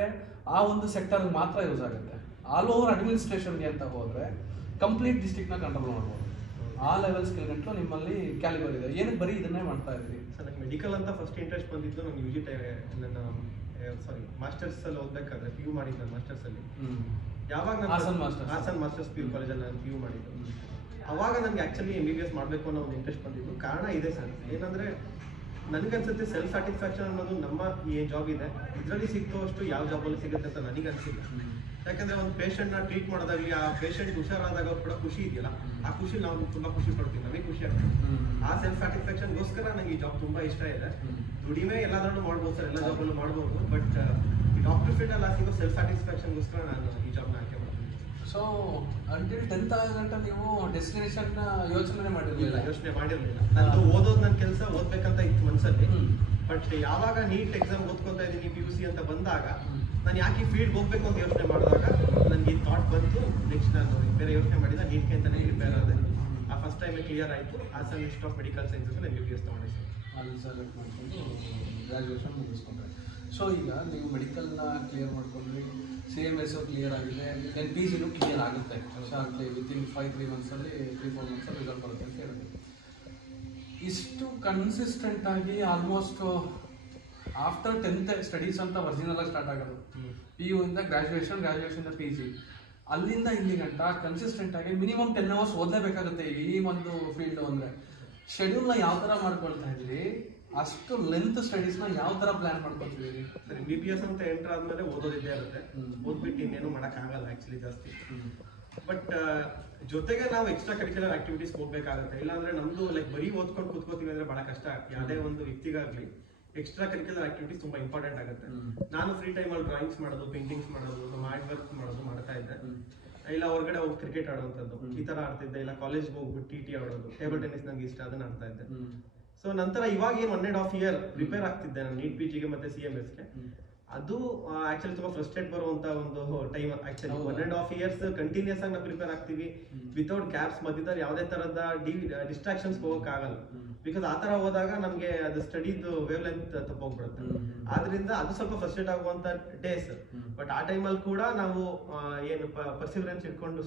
ಆ ಒಂದು ಸೆಕ್ಟರ್ಗೆ ಮಾತ್ರ ಯೂಸ್ ಆಗುತ್ತೆ. ಆಲ್ ಓವರ್ ಅಡ್ಮಿನಿಸ್ಟ್ರೇಷನ್ಗೆ ಅಂತ ಹೋದರೆ ಕಂಪ್ಲೀಟ್ ಡಿಸ್ಟ್ರಿಕ್ಟ್ನ ಕಂಟ್ರೋಲ್ ಮಾಡ್ಬೋದು. ಆ ಲೆವೆಲ್ ಸ್ಕಿಲ್ ಗಂಟು ನಿಮ್ಮಲ್ಲಿ ಕ್ಯಾಲಿಬರ್ ಇದೆ. ಏನಕ್ಕೆ ಬರೀ ಇದನ್ನೇ ಮಾಡ್ತಾ ಇದ್ರಿ ಸರ್? ನನಗೆ ಮೆಡಿಕಲ್ ಅಂತ ಫಸ್ಟ್ ಇಂಟ್ರೆಸ್ಟ್ ಬಂದಿದ್ದು ನಾನು UG ನನ್ನ ಮಾಸ್ಟರ್ಸ್ ಅಲ್ಲಿ ಓದ್ಬೇಕಾದ್ರೆ PU ಮಾಡಿದ್ದೆ. ಮಾಸ್ಟರ್ಸ್ ಅಲ್ಲಿ ಯಾವಾಗ ಹಾಸನ್ ಮಾಸ್ಟರ್ಸ್ PU ಕಾಲೇಜಲ್ಲಿ ನಾನು PU ಮಾಡಿದ್ದು. ಅವಾಗ ನನಗೆ ಆಕ್ಚುಲಿ MBBS ಮಾಡಬೇಕು ಅನ್ನೋ ಒಂದು ಇಂಟ್ರೆಸ್ಟ್ ಬಂದಿದ್ದು. ಕಾರಣ ಇದೆ ಸರ್, ಏನಂದ್ರೆ ನನಗನ್ಸುತ್ತೆ ಸೆಲ್ಫ್ ಸ್ಯಾಟಿಸ್ಫ್ಯಾಕ್ಷನ್ ಅನ್ನೋದು ನಮ್ಮ ಈ ಜಾಬ್ ಇದೆ, ಇದರಲ್ಲಿ ಸಿಗ್ತೋ ಅಷ್ಟು ಯಾವ ಜಾಬಲ್ಲಿ ಸಿಗುತ್ತೆ ಅಂತ ನನಗೆ ಅನಿಸಿಲ್ಲ. ಯಾಕಂದ್ರೆ ಒಂದು ಪೇಷಂಟ್ ನ ಟ್ರೀಟ್ ಮಾಡೋದಾಗ್ಲಿ, ಆ ಪೇಷಂಟ್ ಹುಷಾರಾದಾಗ ಅವ್ರು ಕೂಡ ಖುಷಿ ಇದೆಯಲ್ಲ, ಆ ಖುಷಿ ನಾವು ತುಂಬಾ ಖುಷಿ ಪಡ್ತೀವಿ, ನಮಗೆ ಖುಷಿ ಆಗ್ತದೆ. ಆ ಸೆಲ್ಫ್ ಸ್ಯಾಟಿಸ್ಫ್ಯಾಕ್ಷನ್ಗೋಸ್ಕರ ನಂಗೆ ಈ ಜಾಬ್ ತುಂಬಾ ಇಷ್ಟ ಇದೆ. ದುಡಿಮೆ ಎಲ್ಲಾದ್ರೂ ಮಾಡ್ಬೋದು ಸರ್, ಎಲ್ಲ ಜಾಬಲ್ಲೂ ಮಾಡ್ಬೋದು, ಬಟ್ ಈ ಡಾಕ್ಟರ್ ಫೀಲ್ಡ್ ಅಲ್ಲಿ ಸಿಗೋ ಸೆಲ್ಫ್ ಸ್ಯಾಟಿಸ್ಫ್ಯಾಕ್ಷನ್ಗೋಸ್ಕರ ನಾನು ಈ ಜಾಬ್ನ ಆಯ್ಕೆ ಮಾಡ್ತೀನಿ. ಸೊ ಅಂಟಿಲ್ 10th ಆಗಂಟ ನೀವು ಡೆಸ್ಟಿನೇಷನ್ ಯೋಚನೆ ಮಾಡಿರಲಿಲ್ಲ? ಯೋಚನೆ ಮಾಡಿರಲಿಲ್ಲ. ನಂದು ಓದೋದು ನನ್ನ ಕೆಲಸ, ಓದ್ಬೇಕಂತ ಇತ್ತು ಮನಸ್ಸಲ್ಲಿ. ಬಟ್ ಯಾವಾಗ ನೀಟ್ ಎಕ್ಸಾಮ್ ಓದ್ಕೊತಾ ಇದ್ದೀನಿ PUC ಅಂತ ಬಂದಾಗ, ನಾನು ಯಾಕೆ ಈ ಫೀಲ್ಡ್ ಹೋಗ್ಬೇಕು ಅಂತ ಯೋಚನೆ ಮಾಡಿದಾಗ ನನಗೆ ಈ ಥಾಟ್ ಬಂತು. ನೆಕ್ಸ್ಟ್ ನಾನು ಬೇರೆ ಯೋಚನೆ ಮಾಡಿದ, ನೀಟ್ಗೆ ಅಂತಾನೆ ಪ್ರಿಪೇರ್ ಆದೆ. ಆ ಫಸ್ಟ್ ಟೈಮ್ ಕ್ಲಿಯರ್ ಆಯಿತು. As an institute of medical sciences MBBS ತಗೊಂಡೆ ಸರ್. ಅಲ್ಲಿ ಸೆಲೆಕ್ಟ್ ಮಾಡಿಕೊಂಡು ಗ್ರ್ಯಾಜುಯೇಷನ್ ಮುಗಿಸ್ಕೊಂಡ್ರೆ. ಸೊ ಈಗ ನೀವು ಮೆಡಿಕಲ್ನ ಕ್ಲಿಯರ್ ಮಾಡ್ಕೊಂಡ್ರಿ, CMS ಕ್ಲಿಯರ್ ಆಗಿದೆ, ದೆನ್ PGನೂ ಕ್ಲಿಯರ್ ಆಗುತ್ತೆ ಶಾರ್ಟ್ಲಿ, ವಿತಿನ್ 3 ಮಂತ್ಸಲ್ಲಿ 3-4 ಮಂತ್ಸಲ್ಲಿ ರಿಸಲ್ಟ್ ಬರುತ್ತೆ ಅಂತ ಹೇಳಿದೆ. ಇಷ್ಟು ಕನ್ಸಿಸ್ಟೆಂಟ್ ಆಗಿ ಆಲ್ಮೋಸ್ಟ್ ಆಫ್ಟರ್ 10th ಸ್ಟಡೀಸ್ ಅಂತ ಒರಿಜಿನಲ್ ಆಗಿ ಸ್ಟಾರ್ಟ್ ಆಗೋದು, PU ಇಂದ ಗ್ರ್ಯಾಜುಯೇಷನ್, ಗ್ರ್ಯಾಜುಯೇಷನ್ PG, ಅಲ್ಲಿಂದ ಇಲ್ಲಿ ಗಂಟ ಕನ್ಸಿಸ್ಟೆಂಟ್ ಆಗಿ ಮಿನಿಮಮ್ 10 hours ಓದಲೇಬೇಕಾಗುತ್ತೆ ಈ ಒಂದು ಫೀಲ್ಡ್. ಅಂದರೆ ಶೆಡ್ಯೂಲ್ನ ಯಾವ ಥರ ಮಾಡ್ಕೊಳ್ತಾ ಇದ್ರಿ? ಅಷ್ಟು ಲೆಂತ್ ಸ್ಟಡೀಸ್ನ ಯಾವ ಥರ ಪ್ಲಾನ್ ಮಾಡ್ಕೊಳ್ತಿದ್ದೀರಿ? ಸರ್ MBBS ಅಂತ ಎಂಟರ್ ಆದ್ಮೇಲೆ ಓದೋದಿದ್ದೇ ಇರುತ್ತೆ, ಓದ್ಬಿಟ್ಟು ಇನ್ನೇನು ಮಾಡೋಕ್ಕಾಗಲ್ಲ ಆ್ಯಕ್ಚುಲಿ ಜಾಸ್ತಿ. ಬಟ್ ಜೊತೆಗೆ ನಾವು ಎಕ್ಸ್ಟ್ರಾ ಕರಿಕ್ಯುಲರ್ ಆಕ್ಟಿವಿಟೀಸ್ ಹೋಗ್ಬೇಕಾಗುತ್ತೆ. ಇಲ್ಲಾಂದ್ರೆ ನಮ್ದು ಲೈಕ್ ಬರೀ ಓದ್ಕೊಂಡು ಕೂತ್ಕೋತೀವಿ ಅಂದ್ರೆ ಬಹಳ ಕಷ್ಟ. ಯಾವುದೇ ಒಂದು ವ್ಯಕ್ತಿಗಾಗ್ಲಿ ಎಕ್ಸ್ಟ್ರಾ ಕರಿಕ್ಯುಲರ್ ಆಕ್ಟಿವಿಟೀಸ್ ತುಂಬಾ ಇಂಪಾರ್ಟೆಂಟ್ ಆಗುತ್ತೆ. ನಾನು ಫ್ರೀ ಟೈಮಲ್ಲಿ ಡ್ರಾಯಿಂಗ್ಸ್ ಮಾಡೋದು, ಪೇಂಟಿಂಗ್ಸ್ ಮಾಡೋದು, ಆರ್ಟ್ ವರ್ಕ್ ಮಾಡೋದು ಮಾಡ್ತಾ ಇದ್ದೆ. ಇಲ್ಲ ಹೊರಗಡೆ ಹೋಗಿ ಕ್ರಿಕೆಟ್ ಆಡೋವಂಥದ್ದು ಈ ತರ ಆಡ್ತಿದ್ದೆ. ಇಲ್ಲ ಕಾಲೇಜ್ಗೆ ಹೋಗ್ಬಿಟ್ಟು TT ಆಡೋದು, ಟೇಬಲ್ ಟೆನ್ನಿಸ್ ನಂಗೆ ಇಷ್ಟ, ಅದನ್ನ ಆಡ್ತಾ ಇದ್ದೆ. ಸೊ ನಂತರ ಇವಾಗ ಏನು 1.5 year ಪ್ರಿಪೇರ್ ಆಗ್ತಿದ್ದೆ ನಾನು ನೀಟ್ PGಗೆ ಮತ್ತೆ CMSಗೆ. ಅದು ಆಕ್ಚುಲಿ ತುಂಬಾ ಫ್ರಸ್ಟ್ರೇಟ್ ಬರುವಂತ ಒಂದು ಟೈಮ್. ಆಕ್ಚುಲಿ 1.5 years ಕಂಟಿನ್ಯೂಸ್ ಆಗಿ ನಾವು ಪ್ರಿಪೇರ್ ಆಗ್ತೀವಿ ವಿತೌಟ್ ಗ್ಯಾಪ್ಸ್. ಮಧ್ಯದಲ್ಲಿ ಯಾವುದೇ ತರದ ಡಿಸ್ಟ್ರಾಕ್ಷನ್ಸ್ ಹೋಗಕ್ಕಾಗಲ್ಲ. ಬಿಕಾಸ್ ಆ ತರ ಹೋದಾಗ ನಮ್ಗೆ ಅದು ಸ್ಟಡಿದು ವೇವ್ ಲೆಂತ್ ತಪ್ಪೋಗ್ಬಿಡುತ್ತೆ. ಆದ್ರಿಂದ ಅದು ಸ್ವಲ್ಪ ಫ್ರಸ್ಟ್ರೇಟ್ ಆಗುವಂತ ಡೇಸ್. ಬಟ್ ಆ ಟೈಮಲ್ಲಿ ಕೂಡ ನಾವು ಏನು ಪರ್ಸಿವರೆನ್ಸ್ ಇಟ್ಕೊಂಡು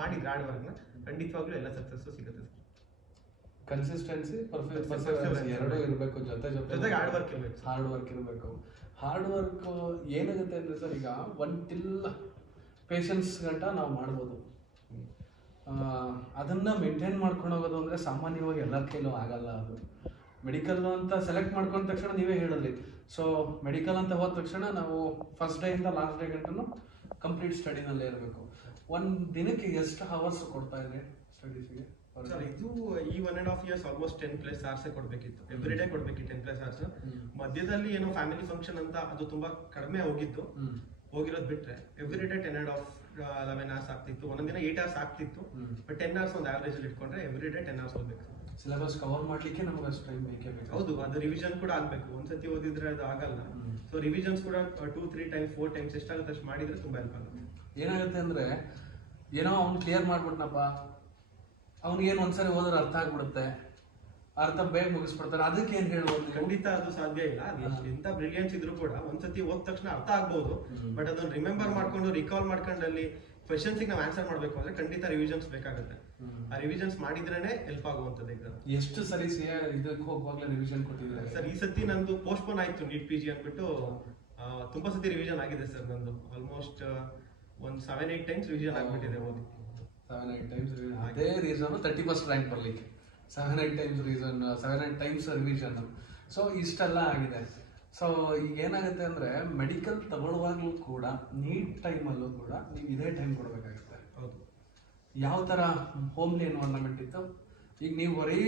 ಮಾಡಿದ್ರೆ ಹಾರ್ಡ್ ವರ್ಕ್ನ ಖಂಡಿತವಾಗ್ಲೂ ಎಲ್ಲ ಸಕ್ಸಸ್ ಸಿಗುತ್ತೆ. ಕನ್ಸಿಸ್ಟೆನ್ಸಿ, ಪರ್ಫೆಕ್ಟ್ ಎರಡೂ ಇರಬೇಕು, ಜೊತೆಗೆ ಹಾರ್ಡ್ ವರ್ಕ್ ಇರಬೇಕು. ಹಾರ್ಡ್ ವರ್ಕ್ ಏನಾಗುತ್ತೆ ಅಂದರೆ ಸರ್, ಈಗ 1 till ಪೇಷನ್ಸ್ ಗಂಟ ನಾವು ಮಾಡ್ಬೋದು. ಅದನ್ನು ಮೇಂಟೈನ್ ಮಾಡ್ಕೊಂಡು ಹೋಗೋದು ಅಂದರೆ ಸಾಮಾನ್ಯವಾಗಿ ಎಲ್ಲರ ಕೈಲೂ ಆಗಲ್ಲ. ಅದು ಮೆಡಿಕಲ್ ಅಂತ ಸೆಲೆಕ್ಟ್ ಮಾಡ್ಕೊಂಡ ತಕ್ಷಣ ನೀವೇ ಹೇಳಿದ್ರಿ. ಸೊ ಮೆಡಿಕಲ್ ಅಂತ ಹೋದ ತಕ್ಷಣ ನಾವು ಫಸ್ಟ್ ಡೇಯಿಂದ ಲಾಸ್ಟ್ ಡೇ ಗಂಟನೂ ಕಂಪ್ಲೀಟ್ ಸ್ಟಡಿನಲ್ಲೇ ಇರಬೇಕು. ಒಂದು ದಿನಕ್ಕೆ ಎಷ್ಟು ಅವರ್ಸ್ ಕೊಡ್ತಾ ಇದೆ ಸ್ಟಡೀಸ್ಗೆ? ಸರ್ ಇದು ಈ 1.5 years ಆಲ್ಮೋಸ್ಟ್ 10+ hours ಕೊಡ್ಬೇಕಿತ್ತು. ಎವ್ರಿ ಡೇ ಕೊಡ್ಬೇಕಿತ್ತು 10+ hours. ಮಧ್ಯದಲ್ಲಿ ಏನೋ ಫ್ಯಾಮಿಲಿ ಫಂಕ್ಷನ್ ಅಂತ ಅದು ತುಂಬಾ ಕಡಿಮೆ ಹೋಗಿರೋದು ಬಿಟ್ರೆ ಎವ್ರಿ ಡೇ 10.5 hours ಆಗ್ತಿತ್ತು. ಒಂದೊಂದ್ ದಿನ 8 hours ಆಗ್ತಿತ್ತು. ಬಟ್ 10 hours ಒಂದು ಆವರೇಜ್ ಅಲ್ಲಿ ಇಟ್ಕೊಂಡ್ರೆ ಎವ್ರಿ ಡೇ 10 hours ಓದ್ಬೇಕು. ಸಿಲೆಬಸ್ ಕವರ್ ಮಾಡ್ಲಿಕ್ಕೆ ನಮ್ಗೆ ಅಷ್ಟು ಟೈಮ್ ಬೇಕೇ ಬೇಕು. ಹೌದು, ಅದು ರಿವಿಷನ್ ಕೂಡ ಆಗ್ಬೇಕು. ಒಂದ್ಸತಿ ಓದಿದ್ರೆ ಅದು ಆಗಲ್ಲ. ಸೊ ರಿವಿಷನ್ಸ್ ಕೂಡ 2-3 times 4 times ಎಷ್ಟಾಗುತ್ತೆ ಅಷ್ಟು ಮಾಡಿದ್ರೆ ತುಂಬಾ ಹೆಲ್ಪ್ ಆಗುತ್ತೆ. ಏನಾಗುತ್ತೆ ಅಂದ್ರೆ ಏನೋ ಅವ್ನು ಕ್ಲಿಯರ್ ಮಾಡ್ಬಿಟ್ನಪ್ಪ, ಅವ್ನಿಗೇನು ಒಂದ್ಸರಿ ಓದೋರು ಅರ್ಥ ಆಗ್ಬಿಡುತ್ತೆ, ಅರ್ಥ ಬೇಗ ಮುಗಿಸ್ಬಿಡ್ತಾರೆ, ಅದಕ್ಕೆ ಏನ್ ಹೇಳ್ಬೋದು? ಖಂಡಿತ ಅದು ಸಾಧ್ಯ ಇಲ್ಲ. ಎಂತ ಬ್ರಿಲಿಯನ್ಸ್ ಇದ್ರು ಕೂಡ ಒಂದ್ಸತಿ ಓದ್ ತಕ್ಷಣ ಅರ್ಥ ಆಗ್ಬಹುದು. ಬಟ್ ಅದನ್ನ ರಿಮೆಂಬರ್ ಮಾಡ್ಕೊಂಡು ರಿಕಾಲ್ ಮಾಡ್ಕೊಂಡು ಅಲ್ಲಿ ಕ್ವೆಶನ್ಸ್ ನಾವು ಆನ್ಸರ್ ಮಾಡ್ಬೇಕು ಅಂದ್ರೆ ಖಂಡಿತ ರಿವಿಷನ್ಸ್ ಬೇಕಾಗುತ್ತೆ. ಆ ರಿವಿಷನ್ಸ್ ಮಾಡಿದ್ರೇನೆ ಹೆಲ್ಪ್ ಆಗುವಂತದ್ದು ಎಕ್ಸಾಮ್. ಎಷ್ಟು ಸರಿ ಇದಕ್ಕೆ ಹೋಗುವಾಗಲೇ ರಿವಿಷನ್ ಕೊಟ್ಟಿದ್ದಾರೆ ಸರ್? ಈ ಸತಿ ನಂದು ಪೋಸ್ಟ್ಪೋನ್ ಆಯ್ತು ನೀಟ್ PG ಅಂದ್ಬಿಟ್ಟು ತುಂಬಾ ಸತಿ ರಿವಿಷನ್ ಆಗಿದೆ ಸರ್. ನಂದು ಆಲ್ಮೋಸ್ಟ್ ಒಂದು 7-8 times ರಿವಿಷನ್ ಆಗ್ಬಿಟ್ಟಿದೆ ಓದಿ. 7-8 times ಅದೇ ರೀಸನ್ 31st ರ್ಯಾಂಕ್ ಬರ್ಲಿಕ್ಕೆ. 7-8 times reason, 7-8 times revision. So ಇಷ್ಟೆಲ್ಲ ಆಗಿದೆ. ಸೊ ಈಗ ಏನಾಗುತ್ತೆ ಅಂದರೆ ಮೆಡಿಕಲ್ ತಗೊಳ್ಳುವಾಗಲೂ ಕೂಡ ನೀಟ್ ಟೈಮಲ್ಲೂ ಕೂಡ ನೀವು ಇದೇ ಟೈಮ್ ಕೊಡಬೇಕಾಗುತ್ತೆ. ಹೌದು. ಯಾವ ಥರ ಹೋಮ್ಲಿ ಎನ್ವೈರನ್ಮೆಂಟ್ ಇತ್ತು, ಈಗ ನೀವು ಬರೀ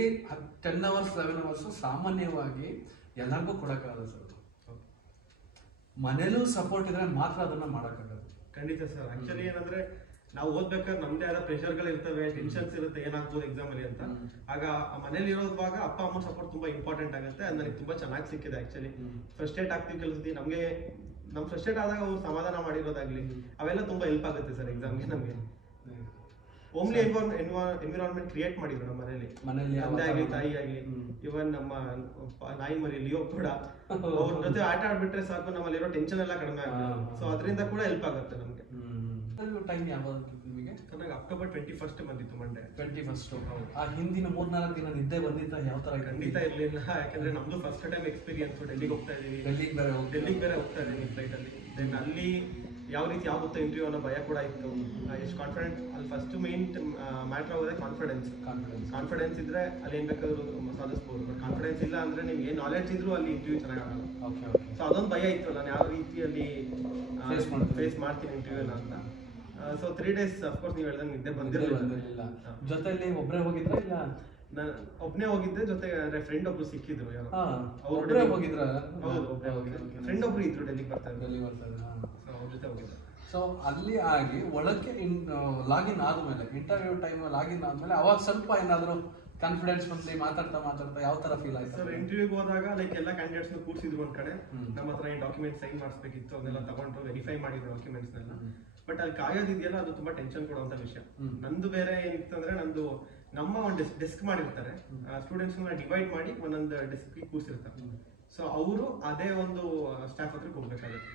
10 hours 11 hours ಸಾಮಾನ್ಯವಾಗಿ ಎಲ್ಲರಿಗೂ ಕೊಡೋಕ್ಕಾಗಲ್ಲ ಸರ್. ಮನೇಲೂ ಸಪೋರ್ಟ್ ಇದ್ರೆ ಮಾತ್ರ ಅದನ್ನ ಮಾಡೋಕ್ಕಾಗಲ್ಲ. ಖಂಡಿತ ಸರ್. ಆಕ್ಚುಲಿ ಏನಂದ್ರೆ ನಾವು ಓದ್ಬೇಕಾದ್ರೆ ನಮ್ದೇ ಆದ ಪ್ರೆಷರ್ಗಳು ಇರ್ತವೆ, ಟೆನ್ಷನ್ಸ್ ಇರುತ್ತೆ, ಏನಾಗ್ಬೋದು ಎಕ್ಸಾಮ್ ಅಲ್ಲಿ ಅಂತ. ಆಗ ಮನೇಲಿ ಇರೋವಾಗ ಅಪ್ಪ ಅಮ್ಮ ಸಪೋರ್ಟ್ ತುಂಬಾ ಇಂಪಾರ್ಟೆಂಟ್ ಆಗುತ್ತೆ. ಅದು ನನಗೆ ತುಂಬಾ ಚೆನ್ನಾಗಿ ಸಿಕ್ಕಿದೆ. ಆಕ್ಚುಲಿ ಫ್ರಸ್ಟ್ರೇಟ್ ಆಗ್ತೀವಿ ಕೆಲಸದಿ, ನಮ್ ಫ್ರಸ್ಟ್ರೇಟ್ ಆದಾಗ ಅವ್ರು ಸಮಾಧಾನ ಮಾಡಿರೋದಾಗ್ಲಿ ಅವೆಲ್ಲ ತುಂಬಾ ಹೆಲ್ಪ್ ಆಗುತ್ತೆ ಸರ್ ಎಕ್ಸಾಮ್ಗೆ. ನಮ್ಗೆ ಹೋಮ್ಲಿ ಎನ್ವಿರಾನ್ಮೆಂಟ್ ಕ್ರಿಯೇಟ್ ಮಾಡಿದ್ರು ನಮ್ಮ ಮನೇಲಿ, ತಂದೆ ಆಗ್ಲಿ ತಾಯಿ ಆಗ್ಲಿ, ಇವನ್ ನಮ್ಮ ನಾಯಿ ಮರಿ ಲಿಯೋ ಕೂಡ ಅವ್ರ ಜೊತೆ ಆಟ ಆಡ್ಬಿಟ್ರೆ ಸಾಕು, ನಮ್ಮಲ್ಲಿರೋ ಟೆನ್ಷನ್ ಎಲ್ಲ ಕಡಿಮೆ ಆಗುತ್ತೆ. ಸೊ ಅದರಿಂದ ಕೂಡ ಹೆಲ್ಪ್ ಆಗುತ್ತೆ ನಮ್ಗೆ. ಟೈಮ್ ಯಾವಾಗ ನಿಮಗೆ? ನನಗೆ October 21st ಬಂದಿತ್ತು, ಮಂಡೇ 21st. ಆ ಹಿಂದಿನ 3-4 ದಿನ ನಿದ್ದೆ ಬಂದಿತ್ತ? ಯಾವ ತರ? ಖಂಡಿತ ಇರ್ಲಿಲ್ಲ. ಯಾಕಂದ್ರೆ ನಮ್ದು ಫಸ್ಟ್ ಟೈಮ್ ಎಕ್ಸ್ಪೀರಿಯನ್ಸ್. ಡೆಲ್ಲಿಗೆ ಹೋಗ್ತಾ ಇದೀವಿ, ಡೆಲ್ಲಿಗೆ ಬೇರೆ ಹೋಗ್ತಾ ಇದೀನಿ ಫ್ಲೈಟ್ ಅಲ್ಲಿ. ದೆನ್ ಅಲ್ಲಿ ಯಾವ ರೀತಿ ಆಗುತ್ತೆ ಇಂಟರ್ವ್ಯೂ ಅನ್ನೋ ಭಯ ಕೂಡ ಇತ್ತು. ಎಷ್ಟು ಕಾನ್ಫಿಡೆಂಟ್ ಅಲ್ಲಿ ಫಸ್ಟ್ ಮೇನ್ ಮ್ಯಾಟರ್ ಆಗೋದೇ ಕಾನ್ಫಿಡೆನ್ಸ್ ಇದ್ರೆ ಅಲ್ಲಿ ಏನ್ ಬೇಕಾದ್ರೂ ಸಾಧಿಸ್ಬೋದು. ಬಟ್ ಕಾನ್ಫಿಡೆನ್ಸ್ ಇಲ್ಲ ಅಂದ್ರೆ ನಿಮ್ಗೆ ಏನ್ ನಾಲೆಡ್ಜ್ ಇದ್ರು ಅಲ್ಲಿ ಇಂಟರ್ವ್ಯೂ ಚೆನ್ನಾಗಿ ಆಗಲ್ಲ. ಸೊ ಅದೊಂದು ಭಯ ಇತ್ತು, ನಾನು ಯಾವ ರೀತಿಯಲ್ಲಿ ಫೇಸ್ ಮಾಡ್ತೀನಿ ಇಂಟರ್ವ್ಯೂನ ಅಂತ. ಸೊ 3 days ಅಫ್ಕೋರ್ಸ್ ನೀವು ಹೇಳ್ದಂಗೆ ನಿದ್ದೆ ಬಂದಿರಲಿಲ್ಲ. ಜೊತೆಲಿ ಒಬ್ಬರೇ ಹೋಗಿದ್ರ ಇಲ್ಲ? ನಾನು ಒಬ್ಬನೇ ಹೋಗಿದ್ದೆ, ಜೊತೆ ಫ್ರೆಂಡ್ ಒಬ್ರು ಸಿಕ್ಕಿದ್ರು ಯಾರು. ಒಬ್ಬರೇ ಹೋಗಿದ್ರ? ಹೌದು, ಒಬ್ಬರೇ ಹೋಗಿದ್ದೆ. ಫ್ರೆಂಡ್ ಒಬ್ರು ಇದ್ರು ಡೆಲ್ಲಿಗೆ ಬರ್ತಾ ಇದ್ರು, ಅವ್ರ ಜೊತೆ ಹೋಗಿದ್ದೆ. ಸೊ ಅಲ್ಲಿ ಆಗಿ ಒಳಕ್ಕೆ ಲಾಗಿನ್ ಆದ್ಮೇಲೆ, ಇಂಟರ್ವ್ಯೂ ಟೈಮ್ ಲಾಗಿನ್ ಆದ್ಮೇಲೆ ಅವಾಗ ಸ್ವಲ್ಪ ಏನಾದ್ರು ಕಾನ್ಫಿಡೆನ್ಸ್ ಬಂದು ಮಾತಾಡ್ತಾ ಯಾವ ತರ ಫೀಲ್ ಆಯ್ತು ಸರ್? ಇಂಟರ್ವ್ಯೂಗೆ ಹೋದಾಗ ಲೈಕ್ ಎಲ್ಲ ಕ್ಯಾಂಡಿಡೇಟ್ಸ್ ಕೂರಿಸಿದ್ರು ಒಂದ್ ಕಡೆ. ನಮ್ಮ ಹತ್ರ ಏನ್ ಡಾಕ್ಯುಮೆಂಟ್ ಸೈನ್ ಮಾಡಿಸ್ಬೇಕಿತ್ತು ಅದನ್ನೆಲ್ಲ ತಗೊಂಡು ವೆರಿಫೈ ಮಾಡಿದ್ರು ಡಾಕ್ಯುಮೆಂಟ್ಸ್ನೆಲ್ಲ. ಬಟ್ ಅಲ್ಲಿ ಕಾಯೋದಿದೆಯಲ್ಲ ಅದು ತುಂಬಾ ಟೆನ್ಷನ್ ಕೊಡುವಂತ ವಿಷಯ. ನಂದು ಬೇರೆ ಏನಿತ್ತು ಅಂದ್ರೆ, ನಮ್ಮ ಒಂದು ಡೆಸ್ಕ್ ಮಾಡಿರ್ತಾರೆ, ಸ್ಟೂಡೆಂಟ್ಸ್ ಡಿವೈಡ್ ಮಾಡಿ ಒಂದೊಂದು ಡೆಸ್ಕ್ ಕೂರಿಸಿರ್ತಾರೆ. ಸೊ ಅವರು ಅದೇ ಒಂದು ಸ್ಟಾಫ್ ಹತ್ರಕ್ಕೆ ಹೋಗ್ಬೇಕಾಗುತ್ತೆ,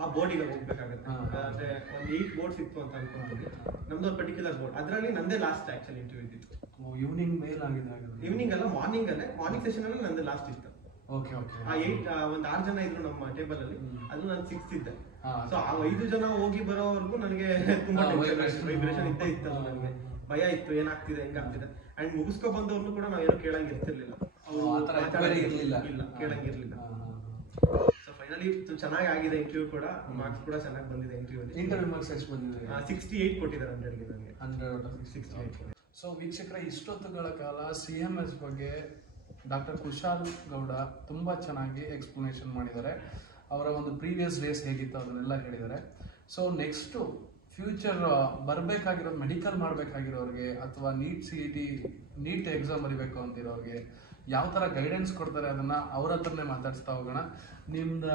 ಆ ಬೋರ್ಡಿಗೆ ಹೋಗ್ಬೇಕಾಗುತ್ತೆ. ಅಂದ್ರೆ ಒಂದು 8 ಬೋರ್ಡ್ಸ್ ಇತ್ತು ಅಂತ ಅನ್ಕೊಂತೀನಿ. ನಮ್ದು ಒಂದು ಪರ್ಟಿಕ್ಯುಲರ್ ಬೋರ್ಡ್, ಅದರಲ್ಲಿ ನಂದೇ ಲಾಸ್ಟ್ ಆಕ್ಚುಲಿ ಇಂಟರ್ವ್ಯೂ ಇತ್ತು. ಈವ್ನಿಂಗ್ ಮೇಲ್ ಆಗಿದೆ? ಈವ್ನಿಂಗ್ ಅಲ್ಲ, ಮಾರ್ನಿಂಗ್ ಸೆಷನ್ ಅಲ್ಲಿ ನಂದು ಲಾಸ್ಟ್ ಇತ್ತು. ಆ 6 ಜನ ಇದ್ರು ನಮ್ಮ ಟೇಬಲ್ ಅಲ್ಲಿ, ಅದು ನಾನು 6th ಇದ್ದೆ. ಸೊ ಆ 5 ಜನ ಹೋಗಿ ಬರೋವರೆಗೂ ನನಗೆ ತುಂಬಾ ವೈಬ್ರೇಷನ್ ಇದ್ದೇ ಇತ್ತು. ನನಗೆ ಭಯ ಇತ್ತು, ಏನಾಗ್ತಿದೆ ಹೆಂಗಾಗ್ತಿದೆ. ಅಂಡ್ ಮುಗಿಸ್ಕೊ ಬಂದವ್ರನ್ನು ಕೂಡ ನಾವೇನು ಕೇಳಂಗಿರ್ತಿರ್ಲಿಲ್ಲ, ಇಲ್ಲ ಕೇಳಂಗಿರ್ಲಿಲ್ಲ. ಸೊ ಫೈನಲಿ ಚೆನ್ನಾಗಿ ಆಗಿದೆ ಇಂಟರ್ವ್ಯೂ ಕೂಡ, ಮಾರ್ಕ್ಸ್ ಕೂಡ ಚೆನ್ನಾಗಿ ಬಂದಿದೆ. ಇಂಟರ್ವ್ಯೂ ಮಾರ್ಕ್ಸ್ ಎಷ್ಟು ಬಂದಿದೆ? 68 ಕೊಟ್ಟಿದ್ದಾರೆ 100ಗೆ ನನಗೆ. 168. ಸೊ ವೀಕ್ಷಕರ, ಇಷ್ಟೊತ್ತುಗಳ ಕಾಲ CMS ಬಗ್ಗೆ ಡಾಕ್ಟರ್ ಕುಶಾಲ್ ಗೌಡ ತುಂಬ ಚೆನ್ನಾಗಿ ಎಕ್ಸ್ಪ್ಲನೇಷನ್ ಮಾಡಿದ್ದಾರೆ. ಅವರ ಒಂದು ಪ್ರೀವಿಯಸ್ ಡೇಸ್ ಹೇಗಿತ್ತು ಅದನ್ನೆಲ್ಲ ಹೇಳಿದ್ದಾರೆ. ಸೊ ನೆಕ್ಸ್ಟು ಫ್ಯೂಚರ್ ಬರಬೇಕಾಗಿರೋ, ಮೆಡಿಕಲ್ ಮಾಡಬೇಕಾಗಿರೋರಿಗೆ ಅಥವಾ ನೀಟ್ ಎಕ್ಸಾಮ್ ಬರೀಬೇಕು ಅಂತಿರೋರಿಗೆ ಯಾವ ಥರ ಗೈಡೆನ್ಸ್ ಕೊಡ್ತಾರೆ ಅದನ್ನು ಅವ್ರ ಹತ್ರನೇ ಮಾತಾಡಿಸ್ತಾ ಹೋಗೋಣ. ನಿಮ್ದು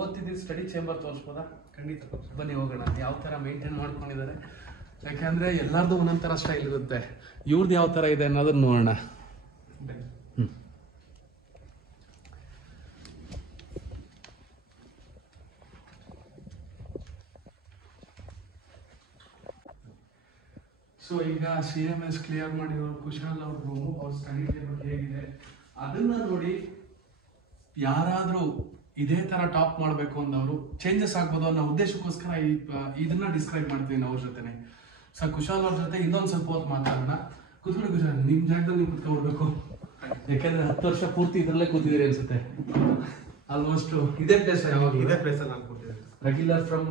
ಓದ್ತಿದ್ದ ಸ್ಟಡಿ ಚೇಂಬರ್ ತೋರಿಸ್ಬೋದಾ? ಖಂಡಿತ, ಬನ್ನಿ ಹೋಗೋಣ. ಯಾವ ಥರ ಮೇಂಟೈನ್ ಮಾಡ್ಕೊಂಡಿದ್ದಾರೆ, ಯಾಕಂದರೆ ಎಲ್ಲರದು ಒಂದೊಂದು ಥರ ಸ್ಟೈಲ್ ಇರುತ್ತೆ, ಇವ್ರದ್ದು ಯಾವ ಥರ ಇದೆ ಅನ್ನೋದನ್ನ ನೋಡೋಣ. ಸೊ ಈಗ CMS ಕ್ಲಿಯರ್ ಮಾಡಿರೋ ಕುಶಾಲ್ ಅವ್ರ ರೂಮು, ಅವ್ರ ಸ್ಟಡಿ ಟೇಬಲ್ ಹೇಗಿದೆ ಅದನ್ನ ನೋಡಿ ಯಾರಾದರೂ ಇದೇ ಥರ ಟಾಪ್ ಮಾಡಬೇಕು ಅಂದವರು ಚೇಂಜಸ್ ಆಗ್ಬೋದು ಅನ್ನೋ ಉದ್ದೇಶಕ್ಕೋಸ್ಕರ ಇದನ್ನ ಡಿಸ್ಕ್ರೈಬ್ ಮಾಡ್ತೀನಿ ಅವ್ರ ಜೊತೆನೆ. ಸೊ ಕುಶಾಲ್ ಅವ್ರ ಜೊತೆ ಇನ್ನೊಂದು ಸ್ವಲ್ಪ ಹೊತ್ತು ಮಾತಾಡೋಣ. ಕೂತ್ಕೊಳ್ಳಿ ಕುಶಾಲ್, ನಿಮ್ಮ ಜಾಗದಲ್ಲಿ ನೀವು ಕುತ್ಕೊಳ್ಬೇಕು, ಯಾಕಂದ್ರೆ 10 ವರ್ಷ ಪೂರ್ತಿ ಇದರಲ್ಲೇ ಕೂತಿದ್ದೀರಿ ಅನ್ಸುತ್ತೆ. ಆಲ್ಮೋಸ್ಟ್ ಇದೇ ಪ್ಲೇಸ್ ಇದೇ ಪ್ಲೇಸ್ ಅಲ್ಲಿ ನಾನು ಕೂತಿದ್ದೆ. ರೆಗ್ಯುಲರ್ ಫ್ರಮ್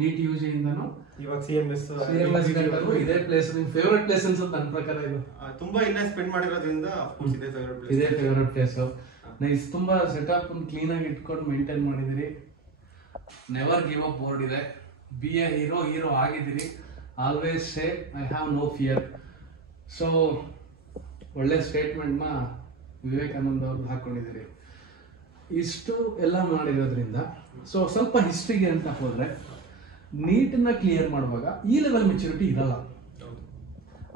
ನೀಟ್ UG ಇಂದನು ಇವಾಗ CMS ಇದೇ ಪ್ಲೇಸ್. ನಿಮ್ ಫೇವರೇಟ್ ಪ್ಲೇಸ್ ಅನ್ಸುತ್ತೆ ನನ್ನ ಪ್ರಕಾರ ಇದು. ತುಂಬಾ ಇಲ್ಲೇ ಸ್ಪೆಂಡ್ ಮಾಡಿರೋದ್ರಿಂದ ಆಫ್ಕೋರ್ಸ್ ಇದೇ ಫೇವರೇಟ್ ಪ್ಲೇಸ್. ನೈಸ್, ತುಂಬಾ ಸೆಟಪ್ ಕ್ಲೀನ್ ಆಗಿ ಇಟ್ಕೊಂಡು ಮೇಂಟೈನ್ ಮಾಡಿದಿರಿ. ನೆವರ್ ಗಿವ್ ಅಪ್ ಬೋರ್ಡ್ ಇದೆ. BA ಹೀರೋ ಆಗಿದ್ದೀರಿ. Always say I have no fear. So ಒಳ್ಳೆ ಸ್ಟೇಟ್ಮೆಂಟ್ನ ವಿವೇಕಾನಂದ ಅವ್ರದ್ದು ಹಾಕೊಂಡಿದ್ದೀರಿ. ಇಷ್ಟು ಎಲ್ಲ ಮಾಡಿರೋದ್ರಿಂದ ಸೊ ಸ್ವಲ್ಪ ಹಿಸ್ಟ್ರಿಗೆ ಅಂತ ಹೋದ್ರೆ, ನೀಟನ್ನ ಕ್ಲಿಯರ್ ಮಾಡುವಾಗ ಈ ಲೆವೆಲ್ ಮೆಚುರಿಟಿ ಇರಲ್ಲ.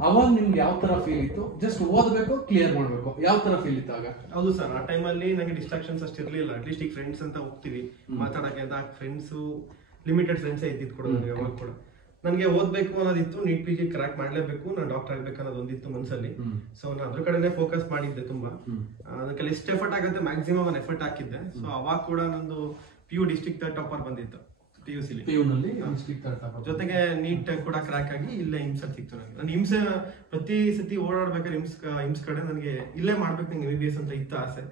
ಅವಾಗ ನಿಮ್ಗೆ ಯಾವ ತರ ಫೀಲ್ ಇತ್ತು? ಜಸ್ಟ್ ಓದಬೇಕು, ಕ್ಲಿಯರ್ ಮಾಡಬೇಕು, ಯಾವ ತರ ಫೀಲ್ ಇತ್ತು ಆಗ? ಹೌದು ಸರ್, ಆ ಟೈಮಲ್ಲಿ ನನಗೆ ಡಿಸ್ಟ್ರಾಕ್ಷನ್ಸ್ ಅಷ್ಟು ಇರಲಿಲ್ಲ. ಅಟ್ಲೀಸ್ಟ್ ಈಗ ಫ್ರೆಂಡ್ಸ್ ಅಂತ ಹೋಗ್ತೀವಿ ಮಾತಾಡಕ್ಕೆ ಅಂತ, ಫ್ರೆಂಡ್ಸು ಲಿಮಿಟೆಡ್ ಫ್ರೆಂಡ್ಸೇ ಇದ್ದಿದ್ದು ಕೂಡ ನನಗೆ. ಯಾವಾಗ ಕೂಡ ನನಗೆ ಓದಬೇಕು ಅನ್ನೋದಿತ್ತು, ನೀಟ್ PG ಕ್ರ್ಯಾಕ್ ಮಾಡಲೇಬೇಕು, ನಾನು ಡಾಕ್ಟರ್ ಆಗಬೇಕು ಅನ್ನೋದು ಒಂದಿತ್ತು ಮನಸ್ಸಲ್ಲಿ. ಸೊ ನಾನು ಅದ್ರ ಕಡೆನೇ ಫೋಕಸ್ ಮಾಡಿದ್ದೆ ತುಂಬಾ. ಅದಕ್ಕೆ ಎಷ್ಟು ಎಫರ್ಟ್ ಆಗುತ್ತೆ ಮ್ಯಾಕ್ಸಿಮಮ್ ನಾನು ಎಫರ್ಟ್ ಹಾಕಿದ್ದೆ. ಸೊ ಅವಾಗ ಕೂಡ ನಂದು PU ಡಿಸ್ಟ್ರಿಕ್ಟ್ ಟಾಪರ್ ಬಂದಿತ್ತು PUC ಜೊತೆಗೆ ನೀಟ್ ಕೂಡ ಕ್ರ್ಯಾಕ್ ಆಗಿ ಇಲ್ಲೇ ಹಿಮ್ಸ್ ಸಿಕ್ತು ನನಗೆ. ನಾನು ಹಿಮ್ಸ್ ಪ್ರತಿ ಸತಿ ಓಡಾಡ್ಬೇಕಾದ್ರೆ ಹಿಮ್ಸ್ ಕಡೆ ನನಗೆ ಇಲ್ಲೇ ಮಾಡ್ಬೇಕು ನಂಗೆ MBBS ಅಂತ ಇತ್ತು ಆಸೆ.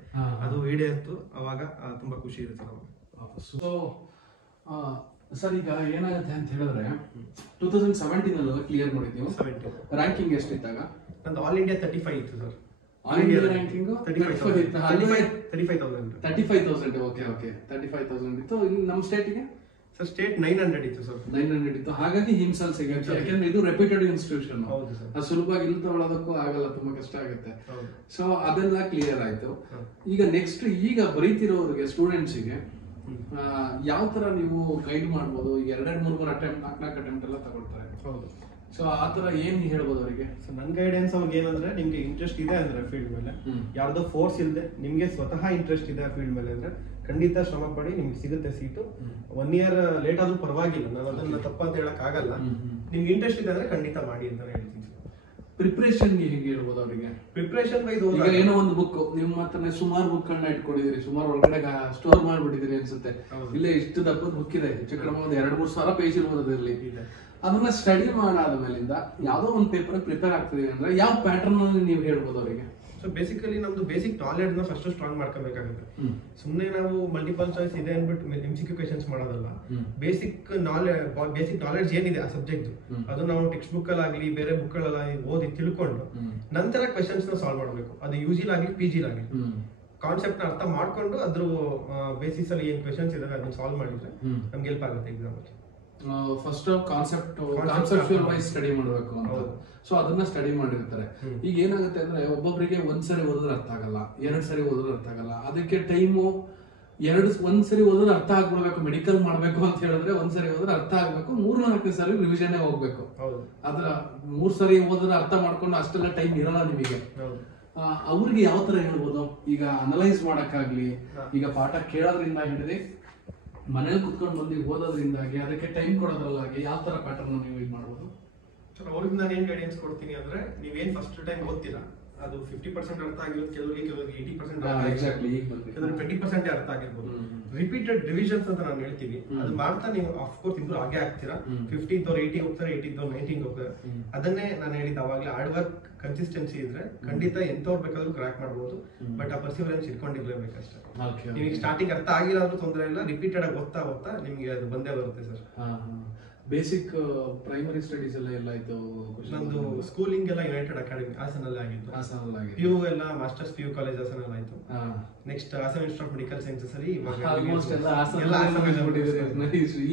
ಅದು ಈಡೇರಿತ್ತು. ಅವಾಗ ತುಂಬಾ ಖುಷಿ ಇರುತ್ತೆ ನಮಗೆ. ಸೊ ಸರ್, ಈಗ ಏನಾಗುತ್ತೆ ಅಂತ ಹೇಳಿದ್ರೆ 2017 ಕ್ಲಿಯರ್ ಮಾಡಿದ್ದೀವಿ. ರ್ಯಾಂಕಿಂಗ್ ಎಷ್ಟಿದ್ದಾಗ? ನಂದು ಆಲ್ ಇಂಡಿಯಾ 35 ಇತ್ತು sir. All India ranking 35,000. Okay 35,000 ಇತ್ತು. ನಮ್ಮ ಸ್ಟೇಟಿಗೆ ಸರ್ ಸ್ಟೇಟ್ 900 ಇತ್ತು ಸರ್. 900 ಇತ್ತು. ಹಾಗಾಗಿ ಹಿಮ್ಸಲ್ ಸಿಗುತ್ತೆ, ಯಾಕಂದ್ರೆ ಇದು ರೆಪ್ಯೂಟೆಡ್ ಇನ್ಸ್ಟಿಟ್ಯೂಷನ್. ಅದು ಸುಲಭವಾಗಿ ಇಲ್ಲಿ ತಗೊಳ್ಳೋದಕ್ಕೂ ಆಗಲ್ಲ, ತುಂಬಾ ಕಷ್ಟ ಆಗುತ್ತೆ. ಸೊ ಅದೆಲ್ಲ ಕ್ಲಿಯರ್ ಆಯ್ತು. ಈಗ ನೆಕ್ಸ್ಟ್ ಈಗ ಬರೀತಿರೋರಿಗೆ ಸ್ಟೂಡೆಂಟ್ಸಿಗೆ ಯಾವ ತರ ನೀವು ಗೈಡ್ ಮಾಡ್ಬೋದು? ಈಗ 2-3 ಅಟೆಂಪ್ಟ್ 4 ಅಟೆಂಪ್ಟ್ ಎಲ್ಲ ತಗೊಳ್ತಾರೆ. ಹೌದು. ಸೊ ಆ ತರ ಏನ್ ಹೇಳ್ಬೋದು ಅವರಿಗೆ? ಸೊ ನನ್ನ ಗೈಡೆನ್ಸ್ ಅವ್ರಿಗೆ ಏನಂದ್ರೆ, ನಿಮ್ಗೆ ಇಂಟ್ರೆಸ್ಟ್ ಇದೆ ಅಂದ್ರೆ ಫೀಲ್ಡ್ ಮೇಲೆ, ಯಾರ್ದೋ ಫೋರ್ಸ್ ಇಲ್ಲದೆ ನಿಮ್ಗೆ ಸ್ವತಃ ಇಂಟ್ರೆಸ್ಟ್ ಇದೆ ಆ ಫೀಲ್ಡ್ ಮೇಲೆ ಅಂದ್ರೆ ಖಂಡಿತ ಶ್ರಮ ಪಡಿ, ನಿಮ್ಗೆ ಸಿಗುತ್ತೆ ಸೀಟು. 1 year ಲೇಟ್ ಆದ್ರೂ ಪರವಾಗಿಲ್ಲ, ನಾನು ಅದನ್ನ ತಪ್ಪಂತ ಹೇಳಕ್ ಆಗಲ್ಲ. ನಿಮ್ಗೆ ಇಂಟ್ರೆಸ್ಟ್ ಇದೆ ಅಂದ್ರೆ ಖಂಡಿತ ಮಾಡಿ ಅಂತ ಹೇಳ್ತೀನಿ. ಪ್ರಿಪರೇಷನ್ ಹೇಗೆ ಹೇಳ್ಬೋದು ಅವರಿಗೆ? ಪ್ರಿಪರೇಷನ್ ವೈಸ್ ಈಗ ಏನೋ ಒಂದು ಬುಕ್ ನಿಮ್ಮ ಹತ್ರನೇ ಸುಮಾರು ಬುಕ್ಗಳನ್ನ ಇಟ್ಕೊಂಡಿದ್ದೀರಿ, ಸುಮಾರು ಒಳಗಡೆ ಸ್ಟೋರ್ ಮಾಡ್ಬಿಟ್ಟಿದ್ದೀರಿ ಅನ್ಸುತ್ತೆ. ಇಲ್ಲೇ ಇಷ್ಟು ದಪ್ಪದ ಬುಕ್ ಇದೆ, ಹೆಚ್ಚು ಕಡಿಮೆ ಒಂದು 2-3 ಸಾವಿರ ಪೇಜ್ ಇರ್ಬೋದಿರಲಿ. ಅದನ್ನ ಸ್ಟಡಿ ಮಾಡಾದ ಮೇಲಿಂದ ಯಾವ್ದೋ ಒಂದು ಪೇಪರ್ ಪ್ರಿಪೇರ್ ಆಗ್ತಿದೀವಿ ಅಂದ್ರೆ ಯಾವ ಪ್ಯಾಟರ್ನ್ ಅಲ್ಲಿ ನೀವು ಹೇಳ್ಬೋದು ಅವರಿಗೆ? ಸೊ ಬೇಸಿಕಲಿ ನಮ್ದು ಬೇಸಿಕ್ ನಾಲೆಡ್ಜ್ ನ ಫಸ್ಟ್ ಸ್ಟ್ರಾಂಗ್ ಮಾಡ್ಕೋಬೇಕಾಗುತ್ತೆ. ಸುಮ್ಮನೆ ನಾವು ಮಲ್ಟಿಪಲ್ ಚಾಯ್ಸ್ ಇದೆ ಅಂದ್ಬಿಟ್ಟು MCQ ಕ್ವೆಶನ್ಸ್ ಮಾಡೋದಲ್ಲ. ಬೇಸಿಕ್ ನಾಲೆಡ್ಜ್ ಏನಿದೆ ಆ ಸಬ್ಜೆಕ್ಟ್ ಅದು ನಾವು ಟೆಕ್ಸ್ಟ್ ಬುಕ್ ಅಲ್ಲಿ ಬೇರೆ ಬುಕ್ ಗಳಲ್ಲ ಓದಿ ತಿಳ್ಕೊಂಡು ನಂತರ ಕ್ವೆಶನ್ಸ್ ನ ಸಾಲ್ವ್ ಮಾಡಬೇಕು. ಅದು UG ಆಗಲಿ PG ಆಗಲಿ ಕಾನ್ಸೆಪ್ಟ್ ನ ಅರ್ಥ ಮಾಡ್ಕೊಂಡು ಅದ್ರ ಬೇಸಿಸ್ ಅಲ್ಲಿ ಏನ್ ಕ್ವೆಶನ್ಸ್ ಇದಾವೆ ಅದನ್ನ ಸಾಲ್ವ್ ಮಾಡಿದ್ರೆ ನಮ್ಗೆ ಹೆಲ್ಪ್ ಆಗುತ್ತೆ ಎಕ್ಸಾಮ್ ಅಲ್ಲಿ. ಫಸ್ಟ್ ಕಾನ್ಸೆಪ್ಚುಯಲ್ ವೈಸ್ ಸ್ಟಡಿ ಮಾಡಬೇಕು ಅಂತ. ಸೊ ಅದನ್ನ ಸ್ಟಡಿ ಮಾಡಿರ್ತಾರೆ. ಈಗ ಏನಾಗುತ್ತೆ ಅಂದ್ರೆ ಒಬ್ಬೊಬ್ಬರಿಗೆ ಒಂದ್ಸರಿ ಓದಿದ್ರೆ ಅರ್ಥ ಆಗಲ್ಲ, 2 ಸರಿ ಓದಿದ್ರೆ ಅರ್ಥ ಆಗಲ್ಲ. ಅದಕ್ಕೆ ಟೈಮು ಒಂದ್ಸರಿ ಓದಿದ್ರೆ ಅರ್ಥ ಆಗ್ಬಿಡ್ಬೇಕು. ಮೆಡಿಕಲ್ ಮಾಡ್ಬೇಕು ಅಂತ ಹೇಳಿದ್ರೆ ಒಂದ್ಸರಿ ಓದಿದ್ರೆ ಅರ್ಥ ಆಗ್ಬೇಕು, 3-4 ಸರಿ ರಿವಿಷನ್ ಹೋಗ್ಬೇಕು. ಅದ್ರ 3 ಸರಿ ಓದಿದ್ರೆ ಅರ್ಥ ಮಾಡ್ಕೊಂಡು ಅಷ್ಟೆಲ್ಲ ಟೈಮ್ ಇರಲ್ಲ ನಿಮಗೆ. ಅವ್ರಿಗೆ ಯಾವ ತರ ಹೇಳ್ಬೋದು? ಈಗ ಅನಲೈಸ್ ಮಾಡಕ್ಕಾಗ್ಲಿ, ಈಗ ಪಾಠ ಕೇಳೋದ್ರಿಂದ ಹಿಡಿದು ಮನೇಲಿ ಕುತ್ಕೊಂಡು ಬಂದು ಓದೋದ್ರಿಂದಾಗಿ ಅದಕ್ಕೆ ಟೈಮ್ ಕೊಡೋದ್ರಲ್ಲಾಗಿ ಯಾವ ತರ ಪ್ಯಾಟರ್ನ್ ನೀವು ಇದು ಮಾಡ್ಬೋದು? ಅವ್ರಿಗೆ ನಾನು ಏನ್ ಗೈಡೆನ್ಸ್ ಕೊಡ್ತೀನಿ ಅಂದ್ರೆ, ನೀವೇನ್ ಫಸ್ಟ್ ಟೈಮ್ ಓದ್ತೀರಾ ಅದು 50% ಅರ್ಥ ಆಗಿರೋದು, ಕೆಲವರಿಗೆ 80% 20% ಅರ್ಥ ಆಗಿರ್ಬೋದು. ರಿಪೀಟೆಡ್ ರಿವಿಷನ್ಸ್ ಅಂತ ನಾವು ಹೇಳ್ತೀವಿ. ಅದು ಮಾಡ್ತಾ ನೀವು ಅಫ್ಕೋರ್ಸ್ ಇಂಪ್ರೂವ್ ಆಗೇ ಆಗ್ತೀರಾ. 50th 80 ಹೋಗ್ತಾರೆ, 80th 90 ಹೋಗ್ತಾರೆ. ಅದನ್ನೇ ನಾನು ಹೇಳಿದ ಅವಾಗಲೇ, ಹಾರ್ಡ್ ವರ್ಕ್ ಕನ್ಸಿಸ್ಟೆನ್ಸಿ ಇದ್ರೆ ಖಂಡಿತ ಎಂತವ್ರು ಬೇಕಾದ್ರೂ ಕ್ರ್ಯಾಕ್ ಮಾಡ್ಬೋದು. ಬಟ್ ಆ ಪರ್ಸಿವರೆನ್ಸ್ ಇಟ್ಕೊಂಡಿರ್ಲೇಬೇಕಷ್ಟೇ. ನಿಮಗೆ ಸ್ಟಾರ್ಟಿಂಗ್ ಅರ್ಥ ಆಗಿಲ್ಲ ಅಂದ್ರೂ ತೊಂದರೆ ಇಲ್ಲ, ರಿಪೀಟೆಡ್ ಆಗಿ ಓದ್ತಾ ನಿಮಗೆ ಅದು ಬಂದೇ ಬರುತ್ತೆ ಸರ್. ಬೇಸಿಕ್ ಪ್ರೈಮರಿ ಸ್ಟಡೀಸ್ ಎಲ್ಲ ಆಯ್ತು. ನಂದು ಸ್ಕೂಲಿಂಗ್ ಎಲ್ಲ ಯುನೈಟೆಡ್ ಅಕಾಡೆಮಿ ಹಾಸನಲ್ಲಿ ಆಗಿತ್ತು. PU ಎಲ್ಲ ಮಾಸ್ಟರ್ಸ್ PU ಕಾಲೇಜ್ ಹಾಸನಲ್ಲಿ ಆಯ್ತು. Next Hassan institute of medical sciences ಅಲ್ಲಿ ಆಲ್ಮೋಸ್ಟ್ ಎಲ್ಲ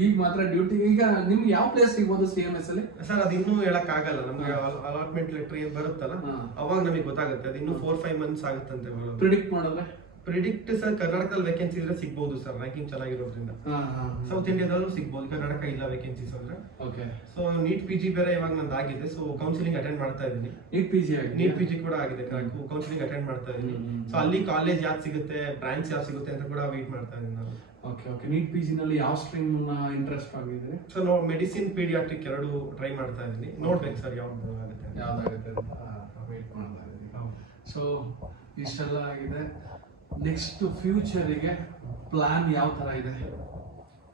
ಈಗ ಮಾತ್ರ ಡ್ಯೂಟಿ. ಈಗ ನಿಮ್ಗೆ ಯಾವ ಪ್ಲೇಸ್ ಸಿಗ್ಬೋದು CMS ಅಲ್ಲಿ? ಸರ್ ಅದು ಇನ್ನೂ ಹೇಳಕ್ ಆಗಲ್ಲ. ನಮ್ಗೆ ಅಲಾಟ್ಮೆಂಟ್ ಲೆಟರ್ ಏನ್ ಬರುತ್ತಲ್ಲ ಅವಾಗ ನಮಗೆ ಗೊತ್ತಾಗುತ್ತೆ. ಅದು ಇನ್ನೂ 4-5 months ಆಗುತ್ತಂತೆ. ಪ್ರಿಡಿಕ್ಟ್ ಮಾಡಿದ್ರೆ ಪ್ರಿಡಿಕ್ಟ್ ಸರ್ ಕರ್ನಾಟಕದಲ್ಲಿ ವೇಕೆನ್ಸಿ ಇದ್ರೆ ಸಿಗ್ಬಹುದು ಸರ್, ರ್ಯಾಂಕಿಂಗ್ ಚೆನ್ನಾಗಿರೋದ್ರಿಂದ. ಸೌತ್ ಇಂಡಿಯಾದಲ್ಲೂ ಸಿಗ್ಬಹುದು, ಕರ್ನಾಟಕ ಇಲ್ಲ ವೇಕೆನ್ಸೀಸ್ ಅಂದ್ರೆ. ಸೊ ನೀಟ್ PG ಬೇರೆ ಇವಾಗ ನಂದು ಆಗಿದೆ. ಸೊ ಕೌನ್ಸಿಲಿಂಗ್ ಅಟೆಂಡ್ ಮಾಡ್ತಾ ಇದ್ದೀನಿ. ನೀಟ್ PG ಕೂಡ ಆಗಿದೆ, ಕೌನ್ಸಿಲಿಂಗ್ ಅಟೆಂಡ್ ಮಾಡ್ತಾ ಇದ್ದೀನಿ. ಸೊ ಅಲ್ಲಿ ಕಾಲೇಜ್ ಯಾವ್ದು ಸಿಗುತ್ತೆ, ಬ್ರಾಂಚ್ ಯಾವ್ದು ಸಿಗುತ್ತೆ ಅಂತ ಕೂಡ ವೇಟ್ ಮಾಡ್ತಾ ಇದ್ದೀನಿ ನಾನು. ನೀಟ್ PG ನಲ್ಲಿ ಯಾವ ಸ್ಟ್ರೀಮ್ ಇಂಟ್ರೆಸ್ಟ್ ಆಗಿದೆ? ಸೊ ನಾವು ಮೆಡಿಸಿನ್ ಪೀಡಿಯಾಟ್ರಿಕ್ 2 ಟ್ರೈ ಮಾಡ್ತಾ ಇದ್ದೀನಿ. ನೋಡ್ಬೇಕು ಸರ್ ಯಾವ್ದು ಯಾವ್ದಾಗುತ್ತೆ ವೇಟ್ ಮಾಡ್ತಾ ಇದ್ದೀನಿ. ಸೊ ಇಷ್ಟೆಲ್ಲ ಆಗಿದೆ. ನೆಕ್ಸ್ಟ್ ಫ್ಯೂಚರಿಗೆ ಪ್ಲಾನ್ ಯಾವ ತರ ಇದೆ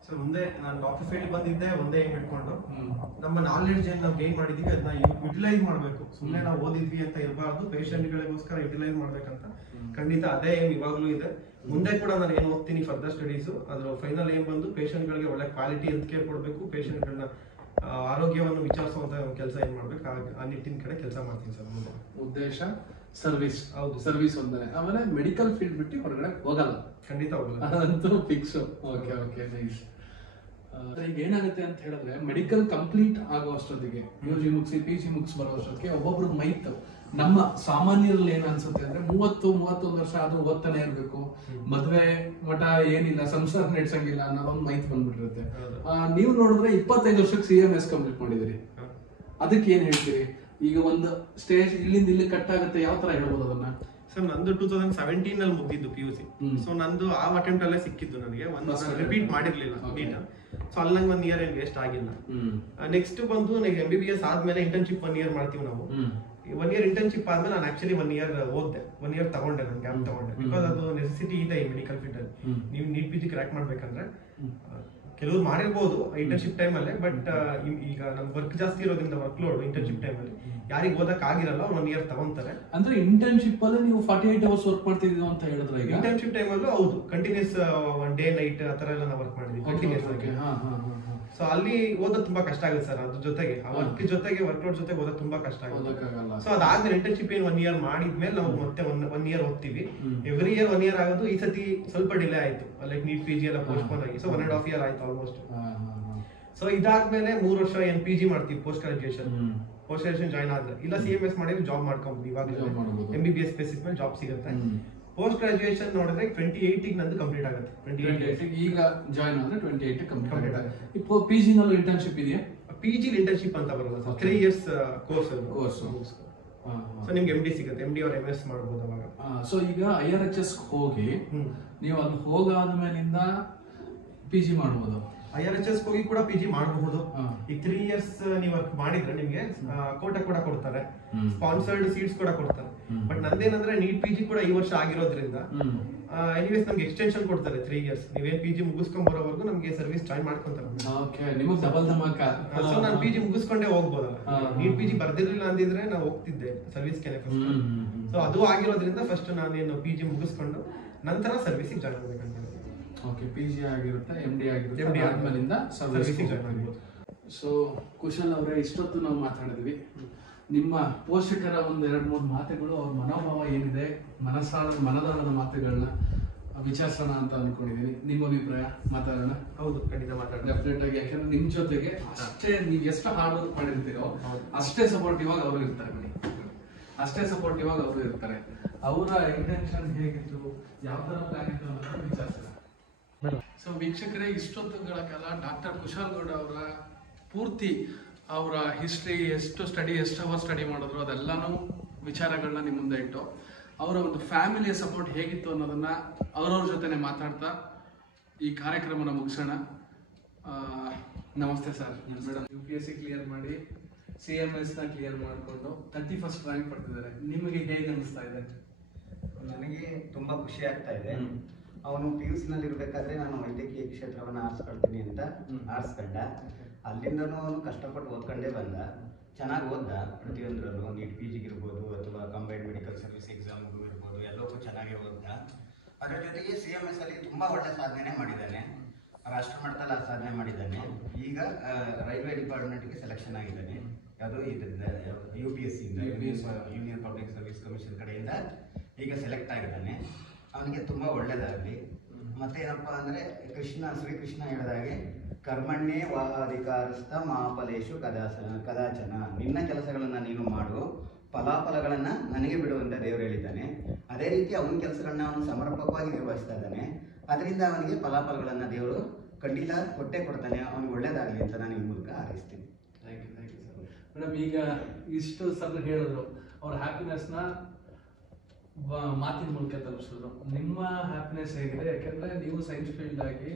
ಸರ್? ಮುಂದೆ ನಾನು ಡಾಕ್ಟರ್ ಫೀಲ್ಡ್ ಬಂದಿದ್ದೆ ಒಂದೇ ಏನ್ ಹಿಡ್ಕೊಂಡು, ನಮ್ಮ ನಾಲೆಡ್ಜ್ ಏನ್ ನಾವು ಗೇನ್ ಮಾಡಿದೀವಿ ಅದನ್ನ ಯುಟಿಲೈಸ್ ಮಾಡ್ಬೇಕು. ಸುಮ್ಮನೆ ನಾವು ಓದಿದ್ವಿ ಅಂತ ಇರಬಾರ್ದು, ಪೇಷಂಟ್ಗಳಿಗೋಸ್ಕರ ಯುಟಿಲೈಸ್ ಮಾಡ್ಬೇಕಂತ ಖಂಡಿತ ಅದೇ ಏಮ್ ಇವಾಗ್ಲೂ ಇದೆ. ಮುಂದೆ ಕೂಡ ನಾನು ಏನ್ ಓದ್ತೀನಿ ಫರ್ದರ್ ಸ್ಟಡೀಸ್, ಅದ್ರ ಫೈನಲ್ ಏಮ್ ಬಂದು ಪೇಷಂಟ್ಗಳಿಗೆ ಒಳ್ಳೆ ಕ್ವಾಲಿಟಿ ಹೆಲ್ತ್ ಕೇರ್ ಕೊಡಬೇಕು, ಪೇಷಂಟ್ಗಳನ್ನ ಆರೋಗ್ಯವನ್ನು ವಿಚಾರಿಸುವಂತ ಕೆಲಸ ಏನ್ ಮಾಡ್ಬೇಕು ಆ ನಿಟ್ಟಿನ ಕಡೆ ಕೆಲಸ ಮಾಡ್ತೀನಿ ಸರ್. ಮುಂದೆ ಉದ್ದೇಶ ಸರ್ವಿಸ್. ಹೌದು, ಸರ್ವಿಸ್ ಒಂದೇ. ಆಮೇಲೆ ಮೆಡಿಕಲ್ ಫೀಲ್ಡ್ ಬಿಟ್ಟು ಹೊರಗಡೆ ಹೋಗಲ್ಲ, ಖಂಡಿತ ಹೋಗಲ್ಲ, ಅದಂತೂ ಫಿಕ್ಸ್. Okay nice. ಈಗ ಏನಾಗುತ್ತೆ ಅಂತ ಹೇಳಿದ್ರೆ, ಮೆಡಿಕಲ್ ಕಂಪ್ಲೀಟ್ ಆಗೋ ಅಷ್ಟೊತ್ತಿಗೆ, UG ಮುಗಿಸಿ PG ಮುಗಿಸಿ ಬರೋ ಅಷ್ಟೊತ್ತಿಗೆ ಒಬ್ಬೊಬ್ರು ಮೈತ್ ನಮ್ಮ ಸಾಮಾನ್ಯರಲ್ಲಿ ಏನ್ ಅನ್ಸುತ್ತೆ ಅಂದ್ರೆ 30-31 ವರ್ಷ ಆದ್ರೂ ಓದ್ತಾನೆ ಇರ್ಬೇಕು, ಮದ್ವೆ ಮಠ ಏನಿಲ್ಲ, ಸಂಸಾರ ನಡೆಸಂಗಿಲ್ಲ ಅನ್ನೋದೊಂದು ಮೈತ್ ಬಂದ್ಬಿಟ್ಟಿರುತ್ತೆ. ನೀವು ನೋಡಿದ್ರೆ 25 ವರ್ಷಕ್ಕೆ CMS ಕಂಪ್ಲೀಟ್ ಮಾಡಿದಿರಿ, ಅದಕ್ಕೆ ಏನ್ ಹೇಳ್ತೀರಿ? ಈಗ ಒಂದು ಸ್ಟೇಜ್ ಇಲ್ಲಿಂದ ಇಲ್ಲಿ ಕಟ್ ಆಗುತ್ತೆ, ಯಾವ ತರ ಹೇಳ್ಬೋದು ಅದನ್ನ? ಸರ್ ನಂದು 2017 ನಲ್ಲಿ ಮುಗಿದ್ದು PUC. ಸೊ ನಂದು ಆ ಅಟೆಂಪ್ಟ್ ಅಲ್ಲೇ ಸಿಕ್ಕಿದ್ದು ನನಗೆ, ರಿಪೀಟ್ ಮಾಡಿರ್ಲಿಲ್ಲ ನೀಟ್. ಸೊ ಅಲ್ಲಿ ನಂಗೆ 1 year ಏನ್ ವೇಸ್ಟ್ ಆಗಿಲ್ಲ. ನೆಕ್ಸ್ಟ್ ಬಂದು MBBS ಆದ್ಮೇಲೆ ಇಂಟರ್ನ್ಶಿಪ್ 1 year ಮಾಡ್ತೀವಿ ನಾವು. 1 year ಇಂಟರ್ನ್ಶಿಪ್ ಆದ್ಮೇಲೆ ನಾನು ಆಕ್ಚುಲಿ 1 year ಓದ್ದೆ, 1 year ತಗೊಂಡೆ, ನಾನು ಗ್ಯಾಪ್ ತಗೊಂಡೆ. ಬಿಕಾಸ್ ಅದು ನೆಸೆಸಿಟಿ ಇದೆ ಈ ಮೆಡಿಕಲ್ ಫೀಲ್ಡ್ ಅಲ್ಲಿ. ನೀವು ನೀಟ್ PG ಕ್ರ್ಯಾಕ್ ಮಾಡ್ಬೇಕಂದ್ರೆ ಕೆಲವರು ಮಾಡಿರ್ಬೋದು ಇಂಟರ್ನ್ಶಿಪ್ ಟೈಮ್ ಅಲ್ಲೇ, ಬಟ್ ಈಗ ನಮ್ ವರ್ಕ್ ಜಾಸ್ತಿ ಇರೋದ್ರಿಂದ ವರ್ಕ್ ಲೋಡ್ ಇಂಟರ್ನ್ಶಿಪ್ ಟೈಮ್ ಅಲ್ಲಿ ಯಾರಿಗೆ ಓದಕ್ ಆಗಿರಲ್ಲ 1 year ತಗೊಂತಾರೆ. ಅಂದ್ರೆ ಇಂಟರ್ನ್ಶಿಪ್ ಅಲ್ಲಿ ನೀವು 48 hours ವರ್ಕ್ ಮಾಡ್ತಿದ್ದೀವಿ ಅಂತ ಹೇಳಿದ್ರೆ, ಈಗ ಇಂಟರ್ನ್ಶಿಪ್ ಟೈಮ್ ಅಲ್ಲೂ ಹೌದು ಕಂಟಿನ್ಯೂಸ್ 1 day night ಆ ತರ ಎಲ್ಲ ನಾವು ವರ್ಕ್ ಮಾಡಿದ್ವಿ ಕಂಟಿನ್ಯೂಸ್ ಆಗಿ. ಸೊ ಅಲ್ಲಿ ಓದೋದು ತುಂಬಾ ಕಷ್ಟ ಆಗುತ್ತೆ ಸರ್. ಅದ್ರ ಜೊತೆಗೆ ವರ್ಕ್ ಜೊತೆಗೆ ವರ್ಕ್ ಲೋಡ್ ಜೊತೆಗೆ ಓದೋದು ತುಂಬಾ ಕಷ್ಟ ಆಗುತ್ತೆ. ಸೊ ಅದಾದ್ಮೇಲೆ ಇಂಟರ್ನ್ಶಿಪ್ ಏನ್ 1 year ಮಾಡಿದ್ಮೇಲೆ ನಾವು ಮತ್ತೆ 1 year ಓದ್ತೀವಿ. ಎವ್ರಿ ಇಯರ್ 1 year ಆಗೋದು. ಈ ಸತಿ ಸ್ವಲ್ಪ ಡಿಲೇ ಆಯ್ತು, ಲೈಕ್ ನೀಟ್ PG ಎಲ್ಲ ಪೋಸ್ಟ್ಪೋನ್ ಆಗಿ. ಸೊ 1.5 year ಆಯ್ತು ಆಲ್ಮೋಸ್ಟ್. ಸೊ ಇದಾದ್ಮೇಲೆ 3 ವರ್ಷ ಏನ್ PG ಮಾಡ್ತೀವಿ, ಪೋಸ್ಟ್ ಗ್ರಾಜುಯೇಷನ್ ಜಾಯ್ನ್ ಆದ್ರೆ, ಇಲ್ಲ CMS ಮಾಡಿದ್ರೆ ಜಾಬ್ ಮಾಡ್ಕೊಂಬೋದು. ಇವಾಗ MBBS ಬೇಸಿಸ್ ಮೇಲೆ ಜಾಬ್ ಸಿಗುತ್ತೆ. ಪೋಸ್ಟ್ ಗ್ರಾಜುಯೇಷನ್ ನೋಡಿದ್ರೆ 28 ನಂದು ಕಂಪ್ಲೀಟ್ ಆಗುತ್ತೆ. 28 ಈಗ ಜಾಯ್ನ್ ಆದ್ರೆ 28 ಕಂಪ್ಲೀಟ್ ಆಗುತ್ತೆ. இப்போ PG ನಲ್ಲೂ ಇಂಟರ್ನ್ಶಿಪ್ ಇದೆಯಾ? PG ಇಂಟರ್ನ್ಶಿಪ್ ಅಂತ ಬರಲ್ಲ ಸರ್, 3 years ಕೋರ್ಸ್ ಅದು. ಸೊ ನಿಮ್ಗೆ MD ಸಿಗುತ್ತೆ, MD or MS ಮಾಡಬಹುದು ಅವಾಗ. ಸೊ ಈಗ IRHS ಹೋಗಿ ನೀವು ಅಲ್ಲಿ ಹೋಗಾದ್ಮೇಲಿಂದ PG ಮಾಡಬಹುದು. IRHS ಹೋಗಿ ಕೂಡ PG ಮಾಡಬಹುದು. ಈಗ 3 years ನೀವು ವರ್ಕ್ ಮಾಡಿದ್ರೆ ನಿಮ್ಗೆ ಕೋಟ ಕೂಡ ಕೊಡ್ತಾರೆ, ಸ್ಪಾನ್ಸರ್ಡ್ ಸೀಟ್ಸ್ ಕೂಡ ಕೊಡ್ತಾರೆ. ಬಟ್ ನಂದೇನಂದ್ರೆ ನೀಟ್ PG ಕೂಡ ಈ ವರ್ಷ ಆಗಿರೋದ್ರಿಂದ ಎನಿವೇಸ್ ನಮ್ಗೆ ಎಕ್ಸ್ಟೆನ್ಷನ್ ಕೊಡ್ತಾರೆ 3 years. ನೀವೇನ್ PG ಮುಗಿಸ್ಕೊಂಡ್ ಬರೋವರೆಗೂ ನಮ್ಗೆ ಸರ್ವಿಸ್ ಜಾಯಿನ್ ಮಾಡ್ಕೊಂತಾರೆ. ಸೊ ನಾನು PG ಮುಗಿಸ್ಕೊಂಡೇ ಹೋಗ್ಬೋದಲ್ಲ. ನೀಟ್ PG ಬರ್ದಿರ್ಲಿಲ್ಲ ಅಂದಿದ್ರೆ ನಾವು ಹೋಗ್ತಿದ್ದೆ ಸರ್ವಿಸ್ಗೆ ಫಸ್ಟ್. ಸೊ ಅದು ಆಗಿರೋದ್ರಿಂದ ಫಸ್ಟ್ ನಾನೇನು PG ಮುಗಿಸ್ಕೊಂಡು ನಂತರ ಸರ್ವಿಸಿಗೆ ಜಾಯ್ನ್ ಆಗ್ಬೇಕಂತ. ಓಕೆ, PG ಆಗಿರುತ್ತೆ, MD ಆಗಿರುತ್ತೆ, ಆದ್ಮೇಲಿಂದ ಸರ್ವಿಸಿಗೆ ಜಾಯ್ನ್ ಆಗ್ಬೋದು. ಸೊ ಕುಶಲ್ ಅವರೇ, ಇಷ್ಟೊತ್ತು ನಾವು ಮಾತಾಡಿದ್ವಿ. ನಿಮ್ಮ ಪೋಷಕರ ಒಂದು 2-3 ಮಾತುಗಳು, ಅವ್ರ ಮನೋಭಾವ ಏನಿದೆ, ಮನದಾಳದ ಮಾತುಗಳನ್ನ ವಿಚಾರಿಸೋಣ ಅಂತ ಅನ್ಕೊಂಡಿದ್ದೀನಿ. ನಿಮ್ಮ ಅಭಿಪ್ರಾಯ ಮಾತಾಡೋಣ? ಹೌದು, ಖಂಡಿತ ಮಾತಾಡೋಣ. ಡೆಫಿನೆಟ್ ಆಗಿ. ಯಾಕಂದ್ರೆ ನಿಮ್ ಜೊತೆಗೆ ಅಷ್ಟೇ ನೀವು ಎಷ್ಟು ಹಾರ್ಡ್ ವರ್ಕ್ ಮಾಡಿರ್ತೀರೋ ಅಷ್ಟೇ ಸಪೋರ್ಟಿವ್ ಆಗಿ ಅವರು ಇರ್ತಾರೆ. ಅಷ್ಟೇ ಸಪೋರ್ಟಿವ್ ಆಗಿ ಅವರು ಇರ್ತಾರೆ. ಅವರ ಇಂಟೆನ್ಷನ್ ಹೇಗಿತ್ತು, ಯಾವ ತರ ಪ್ಲಾನ್ ಇತ್ತು ಅನ್ನೋದನ್ನ ವಿಚಾರಿಸೋಣ. ಸೊ ವೀಕ್ಷಕರೇ, ಇಷ್ಟೊತ್ತುಗಳ ಕಾಲ ಡಾಕ್ಟರ್ ಕುಶಾಲ್ ಗೌಡ ಅವರ ಪೂರ್ತಿ ಅವರ ಹಿಸ್ಟ್ರಿ, ಎಷ್ಟು ಅವರ್ ಸ್ಟಡಿ ಮಾಡಿದ್ರು, ಅದೆಲ್ಲಾನು ವಿಚಾರಗಳನ್ನ ನಿಮ್ಮ ಮುಂದೆ ಇಟ್ಟು ಅವರ ಒಂದು ಫ್ಯಾಮಿಲಿಯ ಸಪೋರ್ಟ್ ಹೇಗಿತ್ತು ಅನ್ನೋದನ್ನ ಅವ್ರವ್ರ ಜೊತೆನೆ ಮಾತಾಡ್ತಾ ಈ ಕಾರ್ಯಕ್ರಮನ ಮುಗಿಸೋಣ. ನಮಸ್ತೆ ಸರ್. ಮೇಡಮ್, UPSC ಕ್ಲಿಯರ್ ಮಾಡಿ CMS ನ ಕ್ಲಿಯರ್ ಮಾಡಿಕೊಂಡು 31st ರ್ಯಾಂಕ್ ಪಡ್ತಿದ್ದಾರೆ. ನಿಮಗೆ ಹೇಗೆ ಅನಿಸ್ತಾ ಇದೆ? ನನಗೆ ತುಂಬಾ ಖುಷಿ ಆಗ್ತಾ ಇದೆ. ಅವನು PUC ನಲ್ಲಿ ಇರ್ಬೇಕಾದ್ರೆ ನಾನು ವೈದ್ಯಕೀಯ ಕ್ಷೇತ್ರವನ್ನು ಆರಿಸ್ಕೊಳ್ತೀನಿ ಅಂತ ಆರಿಸ್ಕೊಂಡ. ಅಲ್ಲಿಂದನೂ ಅವನು ಕಷ್ಟಪಟ್ಟು ಓದ್ಕೊಂಡೇ ಬಂದ. ಚೆನ್ನಾಗಿ ಓದ್ದ. ಪ್ರತಿಯೊಂದರಲ್ಲೂ ನೀಟ್ PG ಇರ್ಬೋದು ಅಥವಾ ಕಂಬೈನ್ಡ್ ಮೆಡಿಕಲ್ ಸರ್ವಿಸ್ ಎಕ್ಸಾಮ್ಗೂ ಇರ್ಬೋದು, ಎಲ್ಲವೂ ಚೆನ್ನಾಗಿ ಓದ್ದ. ಅದರ ಜೊತೆಗೆ CMS ಅಲ್ಲಿ ತುಂಬಾ ಒಳ್ಳೆ ಸಾಧನೆ ಮಾಡಿದ್ದಾನೆ. ರಾಷ್ಟ್ರ ಮಟ್ಟದಲ್ಲಿ ಸಾಧನೆ ಮಾಡಿದ್ದಾನೆ. ಈಗ ರೈಲ್ವೆ ಡಿಪಾರ್ಟ್ಮೆಂಟ್ಗೆ ಸೆಲೆಕ್ಷನ್ ಆಗಿದ್ದಾನೆ. ಯಾವುದೋ ಇದರಿಂದ UPSC ಇಂದ, ಯೂನಿಯನ್ ಪಬ್ಲಿಕ್ ಸರ್ವಿಸ್ ಕಮಿಷನ್ ಕಡೆಯಿಂದ ಈಗ ಸೆಲೆಕ್ಟ್ ಆಗಿದ್ದಾನೆ. ಅವನಿಗೆ ತುಂಬ ಒಳ್ಳೆಯದಾಗಲಿ. ಮತ್ತೇನಪ್ಪ ಅಂದರೆ ಶ್ರೀಕೃಷ್ಣ ಹೇಳಿದಾಗೆ ಕರ್ಮಣ್ಯೇ ವಾಧಿಕಾರಸ್ಥ ಮಾಫಲೇಶು ಕದಾಚನ. ನಿನ್ನ ಕೆಲಸಗಳನ್ನು ನೀನು ಮಾಡು, ಫಲಾಫಲಗಳನ್ನು ನನಗೆ ಬಿಡುವಂತ ದೇವರು ಹೇಳಿದ್ದಾನೆ. ಅದೇ ರೀತಿ ಅವನ ಕೆಲಸಗಳನ್ನ ಅವನು ಸಮರ್ಪಕವಾಗಿ ನಿರ್ವಹಿಸ್ತಾ ಇದ್ದಾನೆ. ಅದರಿಂದ ಅವನಿಗೆ ಫಲಾಫಲಗಳನ್ನು ದೇವರು ಖಂಡಿತ ಕೊಟ್ಟೇ ಕೊಡ್ತಾನೆ. ಅವನಿಗೆ ಒಳ್ಳೇದಾಗಲಿ ಅಂತ ನಾನು ಈ ಮೂಲಕ ಹಾರೈಸ್ತೀನಿ. Thank you sir. ಮೇಡಮ್, ಈಗ ಇಷ್ಟು ಸರ್ ಹೇಳಿದ್ರು, ಅವ್ರ ಹ್ಯಾಪಿನೆಸ್ನ ಮಾತಿನ ಮೂಲಕ ತಲುಪಿಸಿದ್ರು. ನಿಮ್ಮ ಹ್ಯಾಪಿನೆಸ್ ಹೇಗಿದೆ? ಯಾಕೆಂದ್ರೆ ನೀವು ಸೈನ್ಸ್ ಫೀಲ್ಡ್ ಆಗಿ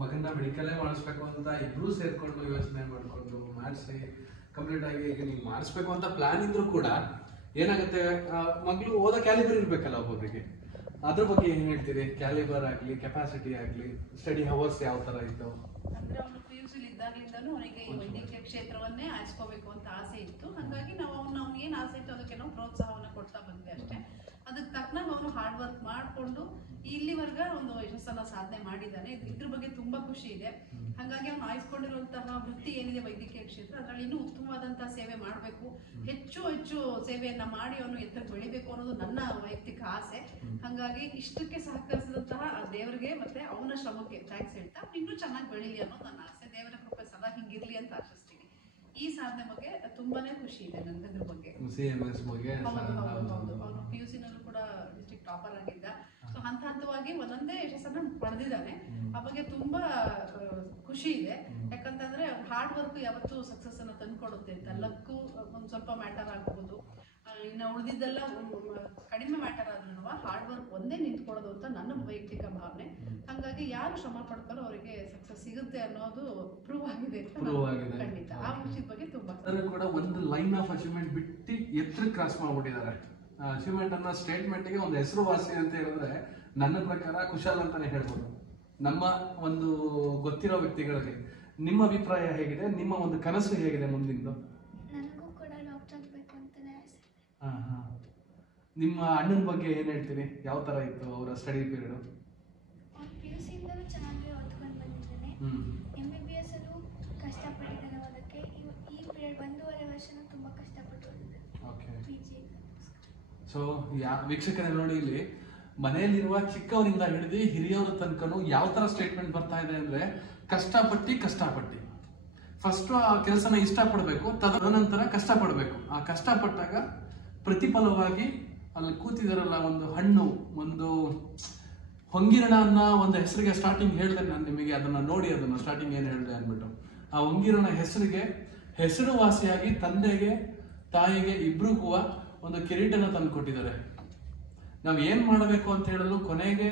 ಮಗನ್ನ ಮೆಡಿಕಲ್ಲೇ ಮಾಡಿಸ್ಬೇಕು ಅಂತ ಇಬ್ರು ಸೇರ್ಕೊಂಡು ಯೋಚನೆ ಮಾಡಿಕೊಂಡು ಮಾಡಿಸಿ ಕಂಪ್ಲೀಟ್ ಆಗಿ ಈಗ ನೀವು ಮಾಡಿಸ್ಬೇಕು ಅಂತ ಪ್ಲಾನ್ ಇದ್ರು ಕೂಡ ಏನಾಗುತ್ತೆ, ಮಗಳು ಓದೋ ಕ್ಯಾಲಿಬರ್ ಇರ್ಬೇಕಲ್ಲ ಒಬ್ಬೊಬ್ಬರಿಗೆ. ಅದ್ರ ಬಗ್ಗೆ ಏನ್ ಹೇಳ್ತೀರಿ? ಕ್ಯಾಲಿಬರ್ ಆಗಲಿ, ಕೆಪಾಸಿಟಿ ಆಗಲಿ, ಸ್ಟಡಿ ಅವರ್ಸ್ ಯಾವ ತರ ಇತ್ತು? ಅಂದ್ರೆ ಅವನು PUC ಇದ್ದಾಗಲಿಂದನೂ ಅವನಿಗೆ ವೈದ್ಯಕೀಯ ಕ್ಷೇತ್ರವನ್ನೇ ಆರಿಸ್ಕೋಬೇಕು ಅಂತ ಆಸೆ ಇತ್ತು. ಹಾಗಾಗಿ ನಾವು ಅವ್ನಿಗೆ ಏನ್ ಆಸೆ ಇತ್ತು ಅದಕ್ಕೆ ನಾವು ಪ್ರೋತ್ಸಾಹವನ್ನ ಕೊಡ್ತಾ ಬಂದ್ವಿ ಅಷ್ಟೇ. ಅದಕ್ಕೆ ತಕ್ಕನಾಗ ಅವನು ಹಾರ್ಡ್ ವರ್ಕ್ ಮಾಡಿಕೊಂಡು ಇಲ್ಲಿವರೆಗ ಒಂದು ಯಶಸ್ಸನ್ನ ಸಾಧನೆ ಮಾಡಿದ್ದಾನೆ. ಇದ್ರ ಬಗ್ಗೆ ತುಂಬಾ ಖುಷಿ ಇದೆ. ಹಾಗಾಗಿ ಅವನು ಆಯ್ಸ್ಕೊಂಡಿರುವಂತಹ ವೃತ್ತಿ ಏನಿದೆ ವೈದ್ಯಕೀಯ ಕ್ಷೇತ್ರ, ಅದರಲ್ಲಿ ಇನ್ನೂ ಉತ್ತಮವಾದಂತಹ ಸೇವೆ ಮಾಡಬೇಕು, ಹೆಚ್ಚು ಸೇವೆಯನ್ನ ಮಾಡಿ ಅವನು ಎತ್ತರಕ್ಕೆ ಬೆಳಿಬೇಕು ಅನ್ನೋದು ನನ್ನ ವೈಯಕ್ತಿಕ ಆಸೆ. ಹಾಗಾಗಿ ಇಷ್ಟಕ್ಕೆ ಸಹಕರಿಸಿದಂತಹ ದೇವರಿಗೆ ಮತ್ತೆ ಅವನ ಶ್ರಮಕ್ಕೆ ಥ್ಯಾಂಕ್ಸ್ ಹೇಳ್ತಾ ಇನ್ನೂ ಚೆನ್ನಾಗಿ ಬೆಳೀಲಿ ಅನ್ನೋದು ನನ್ನ ಆಸೆ. ದೇವರ ಕೃಪೆ ಸದಾ ಹಿಂಗಿರ್ಲಿ ಅಂತ ಆಶಿಸ್ತೀನಿ. ಈ ಸಾಧನೆ ಬಗ್ಗೆ ತುಂಬಾನೇ ಖುಷಿ ಇದೆ ನನಗೆ. ಅದ್ರ ಬಗ್ಗೆ ಅವನು PUC ನಲ್ಲೂ ಕೂಡ ಡಿಸ್ಟ್ರಿಕ್ಟ್ ಟಾಪರ್ ಆಗಿದ್ದ. ಸೊ ಹಂತವಾಗಿ ಒಂದೊಂದೇ ಯಶಸ್ಸನ್ನ ಪಡೆದಿದ್ದಾನೆ. ಆ ಬಗ್ಗೆ ತುಂಬಾ ಖುಷಿ ಇದೆ. ಯಾಕಂತಂದ್ರೆ ಹಾರ್ಡ್ ವರ್ಕ್ ಯಾವತ್ತೂ ಸಕ್ಸಸ್ ಅನ್ನ ತಂದ್ಕೊಡುತ್ತೆ ಅಂತ. ಲಕ್ಕು ಒಂದ್ ಸ್ವಲ್ಪ ಮ್ಯಾಟರ್ ಆಗ್ಬೋದು, ಇನ್ನು ಉಳಿದಿದ್ದೆಲ್ಲ ಕಡಿಮೆ ಮ್ಯಾಟರ್ ಆದ್ರೂ ಹಾರ್ಡ್ ವರ್ಕ್ ಒಂದೇ ನಿಂತ್ಕೊಳ್ಳೋದು ಅಂತ ನನ್ನ ವೈಯಕ್ತಿಕ ಭಾವನೆ. ಹಾಗಾಗಿ ಯಾರು ಶ್ರಮ ಪಡ್ತಾರೋ ಅವರಿಗೆ ಸಕ್ಸಸ್ ಸಿಗುತ್ತೆ ಅನ್ನೋದು ಪ್ರೂವ್ ಆಗಿದೆ. ಖಂಡಿತ ಆ ವಿಷಯದ ಬಗ್ಗೆ ತುಂಬಾ ಕೂಡ ಒಂದು ಲೈನ್ ಆಫ್ ಅಚೀವ್ಮೆಂಟ್ ಬಿಟ್ಟು ಎತ್ತರ ಕ್ರಾಸ್ ಮಾಡ್ಬಿಟ್ಟಿದ್ದಾರೆ. ಅಚೀವ್ಮೆಂಟ್ ಅನ್ನೋ ಸ್ಟೇಟ್ಮೆಂಟ್ಗೆ ಒಂದು ಹೆಸರುವಾಸಿ ಅಂತ ಹೇಳಿದ್ರೆ ನನ್ನ ಪ್ರಕಾರ ಕುಶಾಲ್ ಅಂತಾನೆ ಹೇಳ್ಬೋದು. ನಮ್ಮ ಒಂದು ಗೊತ್ತಿರೋ ವ್ಯಕ್ತಿಗಳಿಗೆ ನಿಮ್ಮ ಅಭಿಪ್ರಾಯ ಹೇಗಿದೆ? ನಿಮ್ಮ ಒಂದು ಕನಸು ಹೇಗಿದೆ ಮುಂದಿಂದು? ನನಗೂ ಕೂಡ ಡಾಕ್ಟರ್ ಆಗಬೇಕು ಅಂತಾನೆ ಆಸೆ. ನಿಮ್ಮ ಅಣ್ಣನ ಬಗ್ಗೆ ಏನ್ ಹೇಳ್ತೀರಿ? ಯಾವ ತರ ಇತ್ತು ಅವರ ಸ್ಟಡಿ ಪೀರಿಯಡ್? PUC ಇಂದಲೂ ಚೆನ್ನಾಗಿ ಓದ್ಕೊಂಡು ಬಂದಿದ್ದಾನೆ. MBBS ಅಲ್ಲೂ ಕಷ್ಟಪಟ್ಟಿದ್ದಾನೆ ಓದಕ್ಕೆ. ಈ ಪೀರಿಯಡ್ 1.5 ವರ್ಷನೂ ತುಂಬಾ ಕಷ್ಟಪಟ್ಟು ಓದಿದ್ದಾನೆ. PG. ಸೊ ವೀಕ್ಷಕರೇ ನೋಡಿ, ಇಲ್ಲಿ ಮನೆಯಲ್ಲಿರುವ ಚಿಕ್ಕವರಿಂದ ಹಿಡಿದು ಹಿರಿಯವರ ತನಕನೂ ಯಾವ ತರ ಸ್ಟೇಟ್ಮೆಂಟ್ ಬರ್ತಾ ಇದೆ ಅಂದ್ರೆ ಕಷ್ಟಪಟ್ಟು ಫಸ್ಟ್ ಆ ಕೆಲಸನ ಇಷ್ಟಪಡಬೇಕು, ತದನಂತರ ಕಷ್ಟಪಡಬೇಕು. ಆ ಕಷ್ಟಪಟ್ಟಾಗ ಪ್ರತಿಫಲವಾಗಿ ಅಲ್ಲಿ ಕೂತಿದಾರಲ್ಲ ಒಂದು ಹಣ್ಣು, ಒಂದು ಹೊಂಗಿರಣ ಅನ್ನೋ ಒಂದು ಹೆಸರಿಗೆ ಸ್ಟಾರ್ಟಿಂಗ್ ಹೇಳಿದೆ ನಾನು ನಿಮಗೆ. ಅದನ್ನ ನೋಡಿ, ಅದನ್ನ ಸ್ಟಾರ್ಟಿಂಗ್ ಏನ್ ಹೇಳಿದೆ ಅಂದ್ಬಿಟ್ಟು ಆ ಹೊಂಗಿರಣ ಹೆಸರಿಗೆ ಹೆಸರುವಾಸಿಯಾಗಿ ತಂದೆಗೆ ತಾಯಿಗೆ ಇಬ್ರಿಗೂ ಒಂದು ಕಿರೀಟನ ತಂದು ಕೊಟ್ಟಿದ್ದಾರೆ. ನಾವ್ ಏನ್ ಮಾಡಬೇಕು ಅಂತ ಹೇಳಲು ಕೊನೆಗೆ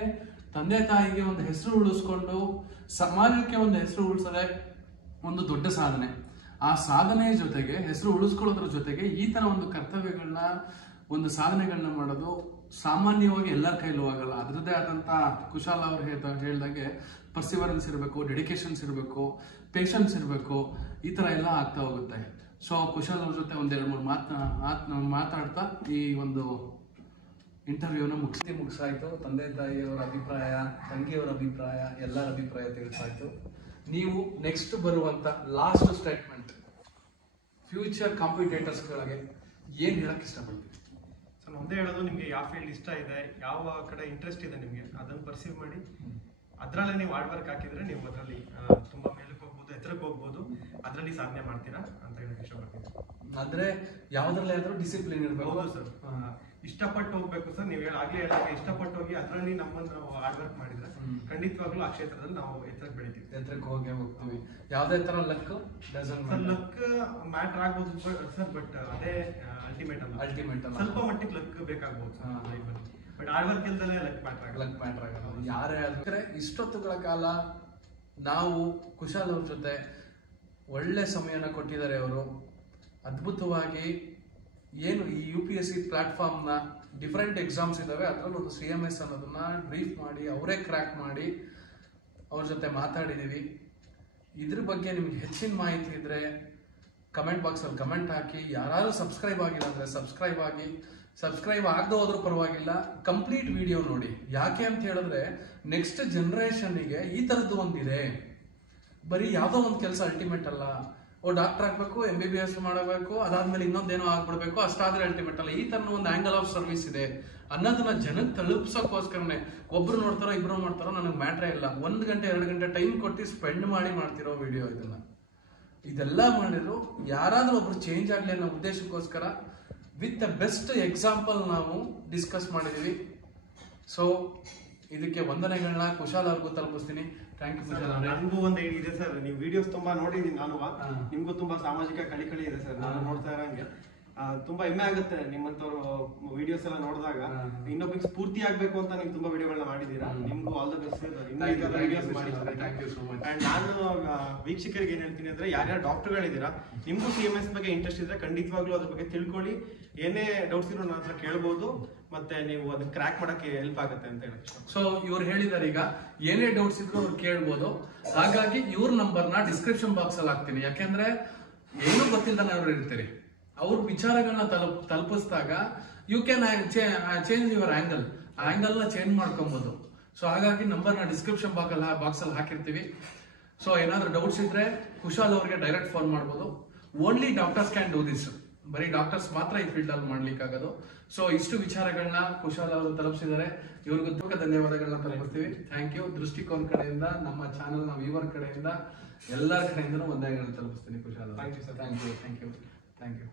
ತಂದೆ ತಾಯಿಗೆ ಒಂದು ಹೆಸರು ಉಳಿಸ್ಕೊಂಡು ಸಮಾಜಕ್ಕೆ ಒಂದು ಹೆಸರು ಉಳಿಸೋದೇ ಒಂದು ದೊಡ್ಡ ಸಾಧನೆ. ಆ ಸಾಧನೆಯ ಜೊತೆಗೆ ಹೆಸರು ಉಳಿಸ್ಕೊಳ್ಳೋದ್ರ ಜೊತೆಗೆ ಈ ತರ ಒಂದು ಕರ್ತವ್ಯಗಳನ್ನ ಒಂದು ಸಾಧನೆಗಳನ್ನ ಮಾಡೋದು ಸಾಮಾನ್ಯವಾಗಿ ಎಲ್ಲರ ಕೈಲೂ ಆಗಲ್ಲ. ಅದರದ್ದೇ ಆದಂತ ಕುಶಾಲ್ ಅವ್ರು ಹೇಳ್ದಾಗೆ ಪರ್ಸಿವರೆನ್ಸ್ ಇರಬೇಕು, ಡೆಡಿಕೇಶನ್ಸ್ ಇರಬೇಕು, ಪೇಷನ್ಸ್ ಇರಬೇಕು, ಈ ತರ ಎಲ್ಲ ಆಗ್ತಾ ಹೋಗುತ್ತೆ. ಸೊ ಕುಶಾಲ್ ಅವ್ರ ಜೊತೆ ಒಂದೆರಡು ಮೂರು ಮಾತಾಡ್ತಾ ಈ ಒಂದು ಇಂಟರ್ವ್ಯೂನ ಮುಗಿಸಾಯ್ತು. ತಂದೆ ತಾಯಿಯವರ ಅಭಿಪ್ರಾಯ, ತಂಗಿಯವರ ಅಭಿಪ್ರಾಯ, ಎಲ್ಲರ ಅಭಿಪ್ರಾಯ ತಿಳಿಸಾಯ್ತು. ನೀವು ನೆಕ್ಸ್ಟ್ ಬರುವಂತ ಲಾಸ್ಟ್ ಸ್ಟೇಟ್ಮೆಂಟ್ ಫ್ಯೂಚರ್ ಕಾಂಪಿಟೇಟರ್ಸ್ಗಳಿಗೆ ಏನ್ ಹೇಳಕ್ ಇಷ್ಟಪಡ್ತೀವಿ? ಸೊ ಒಂದೇ ಹೇಳೋದು, ನಿಮಗೆ ಯಾವ ಫೀಲ್ಡ್ ಇಷ್ಟ ಇದೆ, ಯಾವ ಕಡೆ ಇಂಟ್ರೆಸ್ಟ್ ಇದೆ ನಿಮಗೆ, ಅದನ್ನು ಪರ್ಸೀವ್ ಮಾಡಿ ಅದರಲ್ಲೇ ನೀವು ಹಾರ್ಡ್ ವರ್ಕ್ ಹಾಕಿದ್ರೆ ನೀವು ಅದರಲ್ಲಿ ತುಂಬಾ ಮೇಲಕ್ಕೆ ಹೋಗ್ಬೋದು, ಎತ್ತರಕ್ಕೆ ಹೋಗ್ಬೋದು, ಅದರಲ್ಲಿ ಸಾಧನೆ ಮಾಡ್ತೀರಾ ಅಂತ ಹೇಳಕ್ ಇಷ್ಟಪಡ್ತೀನಿ. ಅಂದ್ರೆ ಯಾವ್ದ್ರಲ್ಲೇ ಆದ್ರೂ ಡಿಸಿಪ್ಲಿನ್ ಇರಬೇಕು. ಹೌದು ಸರ್, ಇಷ್ಟಪಟ್ಟು ಹೋಗ್ಬೇಕು ಸರ್. ನೀವು ಆಗ್ಲೇ ಹೇಳಿದಾಗ ಇಷ್ಟಪಟ್ಟು ಹೋಗಿ ಅದರಲ್ಲಿ ನಮ್ಮನ್ನು ನಾವು ಹಾರ್ಡ್ ವರ್ಕ್ ಮಾಡಿದ್ರೆ ಖಂಡಿತವಾಗ್ಲೂ ಆ ಕ್ಷೇತ್ರದಲ್ಲಿ ನಾವು ಎತ್ತರಕ್ಕೆ ಬೆಳಿತೀವಿ, ಎತ್ತರಕ್ಕೆ ಹೋಗ್ತೀವಿ. ಯಾವ್ದೇ ತರ ಲಕ್ ಲಕ್ ಮ್ಯಾಟರ್ ಆಗ್ಬೋದು ಸರ್, ಬಟ್ ಅದೇ ಅಲ್ಟಿಮೇಟ್ ಅಲ್ಲ. ಸ್ವಲ್ಪ ಮಟ್ಟಿಗೆ ಲಕ್ ಬೇಕಾಗ್ಬೋದು ಲೈಫಲ್ಲಿ, ಬಟ್ ಹಾರ್ಡ್ ವರ್ಕ್ ಇಲ್ದಲೇ ಲಕ್ ಮ್ಯಾಟರ್ ಆಗಲ್ಲ. ಯಾರೇ ಆದ್ರೆ ಇಷ್ಟೊತ್ತುಗಳ ಕಾಲ ನಾವು ಕುಶಾಲ್ ಅವ್ರ ಜೊತೆ ಒಳ್ಳೆ ಸಮಯನ ಕೊಟ್ಟಿದ್ದಾರೆ. ಅವರು ಅದ್ಭುತವಾಗಿ ಏನು ಈ UPSC ಪ್ಲಾಟ್ಫಾರ್ಮ್ನ ಡಿಫ್ರೆಂಟ್ ಎಕ್ಸಾಮ್ಸ್ ಇದ್ದಾವೆ, ಅದರಲ್ಲಿ ಒಂದು CMS ಅನ್ನೋದನ್ನ ಬ್ರೀಫ್ ಮಾಡಿ ಅವರೇ ಕ್ರ್ಯಾಕ್ ಮಾಡಿ ಅವ್ರ ಜೊತೆ ಮಾತಾಡಿದ್ದೀವಿ. ಇದ್ರ ಬಗ್ಗೆ ನಿಮ್ಗೆ ಹೆಚ್ಚಿನ ಮಾಹಿತಿ ಇದ್ರೆ ಕಮೆಂಟ್ ಬಾಕ್ಸಲ್ಲಿ ಕಮೆಂಟ್ ಹಾಕಿ. ಯಾರು ಸಬ್ಸ್ಕ್ರೈಬ್ ಆಗಿಲ್ಲ ಅಂದ್ರೆ ಸಬ್ಸ್ಕ್ರೈಬ್ ಆಗಿ, ಸಬ್ಸ್ಕ್ರೈಬ್ ಆಗದೆ ಹೋದ್ರೂ ಪರವಾಗಿಲ್ಲ, ಕಂಪ್ಲೀಟ್ ವಿಡಿಯೋ ನೋಡಿ. ಯಾಕೆ ಅಂತ ಹೇಳಿದ್ರೆ ನೆಕ್ಸ್ಟ್ ಜನರೇಷನ್ಗೆ ಈ ಥರದ್ದು ಒಂದಿದೆ. ಬರೀ ಯಾವುದೋ ಒಂದು ಕೆಲಸ ಅಲ್ಟಿಮೇಟ್ ಅಲ್ಲ. ಡಾಕ್ಟರ್ ಆಗ್ಬೇಕು, MBBS ಮಾಡಬೇಕು, ಅದಾದ್ಮೇಲೆ ಇನ್ನೊಂದೇನೋ ಆಗ್ಬಿಡ್ಬೇಕು, ಅಷ್ಟಾದ್ರೆ ಅಲ್ಟಿಮೇಟ್ ಅಲ್ಲ. ಈ ತರ ಒಂದು ಆಂಗಲ್ ಆಫ್ ಸರ್ವಿಸ್ ಇದೆ ಅನ್ನೋದನ್ನ ಜನಕ್ಕೆ ತಲುಪ್ಸೋಕ್ಕೋಸ್ಕರನೇ ಒಬ್ರು ನೋಡ್ತಾರೋ ಇಬ್ರು ನೋಡ್ತಾರೋ ನನಗೆ ಮ್ಯಾಟ್ರೇ ಇಲ್ಲ. 1 ಗಂಟೆ 2 ಗಂಟೆ ಟೈಮ್ ಕೊಟ್ಟು ಸ್ಪೆಂಡ್ ಮಾಡಿ ಮಾಡ್ತಿರೋ ವಿಡಿಯೋ ಇದೆಲ್ಲ ಮಾಡಿದ್ರು ಯಾರಾದ್ರೂ ಒಬ್ರು ಚೇಂಜ್ ಆಗ್ಲಿ ಅನ್ನೋ ಉದ್ದೇಶಕ್ಕೋಸ್ಕರ ವಿತ್ ದ ಬೆಸ್ಟ್ ಎಕ್ಸಾಂಪಲ್ ನಾವು ಡಿಸ್ಕಸ್ ಮಾಡಿದೀವಿ. ಸೊ ಇದಕ್ಕೆ ವಂದನೆಗಳನ್ನ ಕುಶಾಲ್ ಅವ್ರಿಗೂ ತಲುಪಿಸ್ತೀನಿ. Thank you Kushal. ನನಗೂ ಒಂದು ಇದೆ ಸರ್, ನೀವು ವಿಡಿಯೋಸ್ ತುಂಬಾ ನೋಡಿದೀನಿ ನಾನು. ನಿಮ್ಗೂ ತುಂಬಾ ಸಾಮಾಜಿಕ ಕಳಿಕಳಿ ಇದೆ ಸರ್, ನಾನು ನೋಡ್ತಾ ಇರಂಗೆ ತುಂಬಾ ಹೆಮ್ಮೆ ಆಗುತ್ತೆ ನಿಮ್ಮಂತವ್ರು ವಿಡಿಯೋಸ್ ಎಲ್ಲ ನೋಡಿದಾಗ. ಇನ್ನೊಬ್ರಿಗೆ ಸ್ಫೂರ್ತಿ ಆಗ್ಬೇಕು ಅಂತ ನೀವು ತುಂಬಾ ವಿಡಿಯೋಗಳನ್ನ ಮಾಡಿದೀರಾ. ನಿಮ್ಗೂ ಆಲ್ ದ ಬೆಸ್ಟ್. ಅಂಡ್ ನಾನು ವೀಕ್ಷಕರಿಗೆ ಏನ್ ಹೇಳ್ತೀನಿ ಅಂದ್ರೆ, ಯಾರ್ಯಾರು ಡಾಕ್ಟರ್ಗಳಿದ್ದೀರಾ, ನಿಮ್ಗೂ CMS ಬಗ್ಗೆ ಇಂಟ್ರೆಸ್ಟ್ ಇದ್ರೆ ಖಂಡಿತವಾಗ್ಲೂ ಅದ್ರ ಬಗ್ಗೆ ತಿಳ್ಕೊಳ್ಳಿ. ಏನೇ ಡೌಟ್ಸ್ ಇರೋ ನನ್ನ ಹತ್ರ ಕೇಳ್ಬೋದು, ಮತ್ತೆ ನೀವು ಅದನ್ನ ಕ್ರ್ಯಾಕ್ ಮಾಡಕ್ಕೆ ಹೆಲ್ಪ್ ಆಗುತ್ತೆ ಅಂತ ಹೇಳಿ. ಸೊ ಇವ್ರು ಹೇಳಿದಾರೆ, ಈಗ ಏನೇ ಡೌಟ್ಸ್ ಇದ್ರು ಅವ್ರು ಕೇಳ್ಬೋದು. ಹಾಗಾಗಿ ಇವ್ರ ನಂಬರ್ನ ಡಿಸ್ಕ್ರಿಪ್ಷನ್ ಬಾಕ್ಸ್ ಅಲ್ಲಿ ಹಾಕ್ತೀನಿ. ಯಾಕೆಂದ್ರೆ ಏನು ಗೊತ್ತಿಲ್ಲದ ಅವ್ರು ಇರ್ತೀರಿ, ಅವ್ರ ವಿಚಾರಗಳನ್ನ ತಲುಪಿಸಿದಾಗ you can change your angle, ಆ ಆಂಗಲ್ ನ ಚೇಂಜ್ ಮಾಡ್ಕೊಬಹುದು. ಸೊ ಹಾಗಾಗಿ ನಂಬರ್ನ ಡಿಸ್ಕ್ರಿಪ್ಷನ್ ಬಾಕ್ಸ್ ಅಲ್ಲಿ ಹಾಕಿರ್ತೀವಿ. ಸೊ ಏನಾದ್ರೂ ಡೌಟ್ಸ್ ಇದ್ರೆ ಕುಶಾಲ್ ಅವ್ರಿಗೆ ಡೈರೆಕ್ಟ್ ಫೋನ್ ಮಾಡ್ಬೋದು. Only doctors can do this, ಬರೀ ಡಾಕ್ಟರ್ಸ್ ಮಾತ್ರ ಈ ಫೀಲ್ಡ್ ಅಲ್ಲಿ ಮಾಡ್ಲಿಕ್ಕಾಗೋದು. ಸೊ ಇಷ್ಟು ವಿಚಾರಗಳನ್ನ ಕುಶಾಲ್ ಅವರು ತಲುಪಿಸಿದ್ದಾರೆ. ಇವ್ರಿಗೂ ತುಂಬ ಧನ್ಯವಾದಗಳನ್ನ ತಲುಪಿಸ್ತೀವಿ. Thank you. ದೃಷ್ಟಿಕೋನ್ ಕಡೆಯಿಂದ, ನಮ್ಮ ಚಾನಲ್ ನ ವ್ಯೂವರ್ ಕಡೆಯಿಂದ, ಎಲ್ಲರ ಕಡೆಯಿಂದನೂ ವಂದನೆಗಳನ್ನ ತಲುಪಿಸ್ತೀನಿ Kushal. Thank you sir. Thank you. Thank you. Thank you.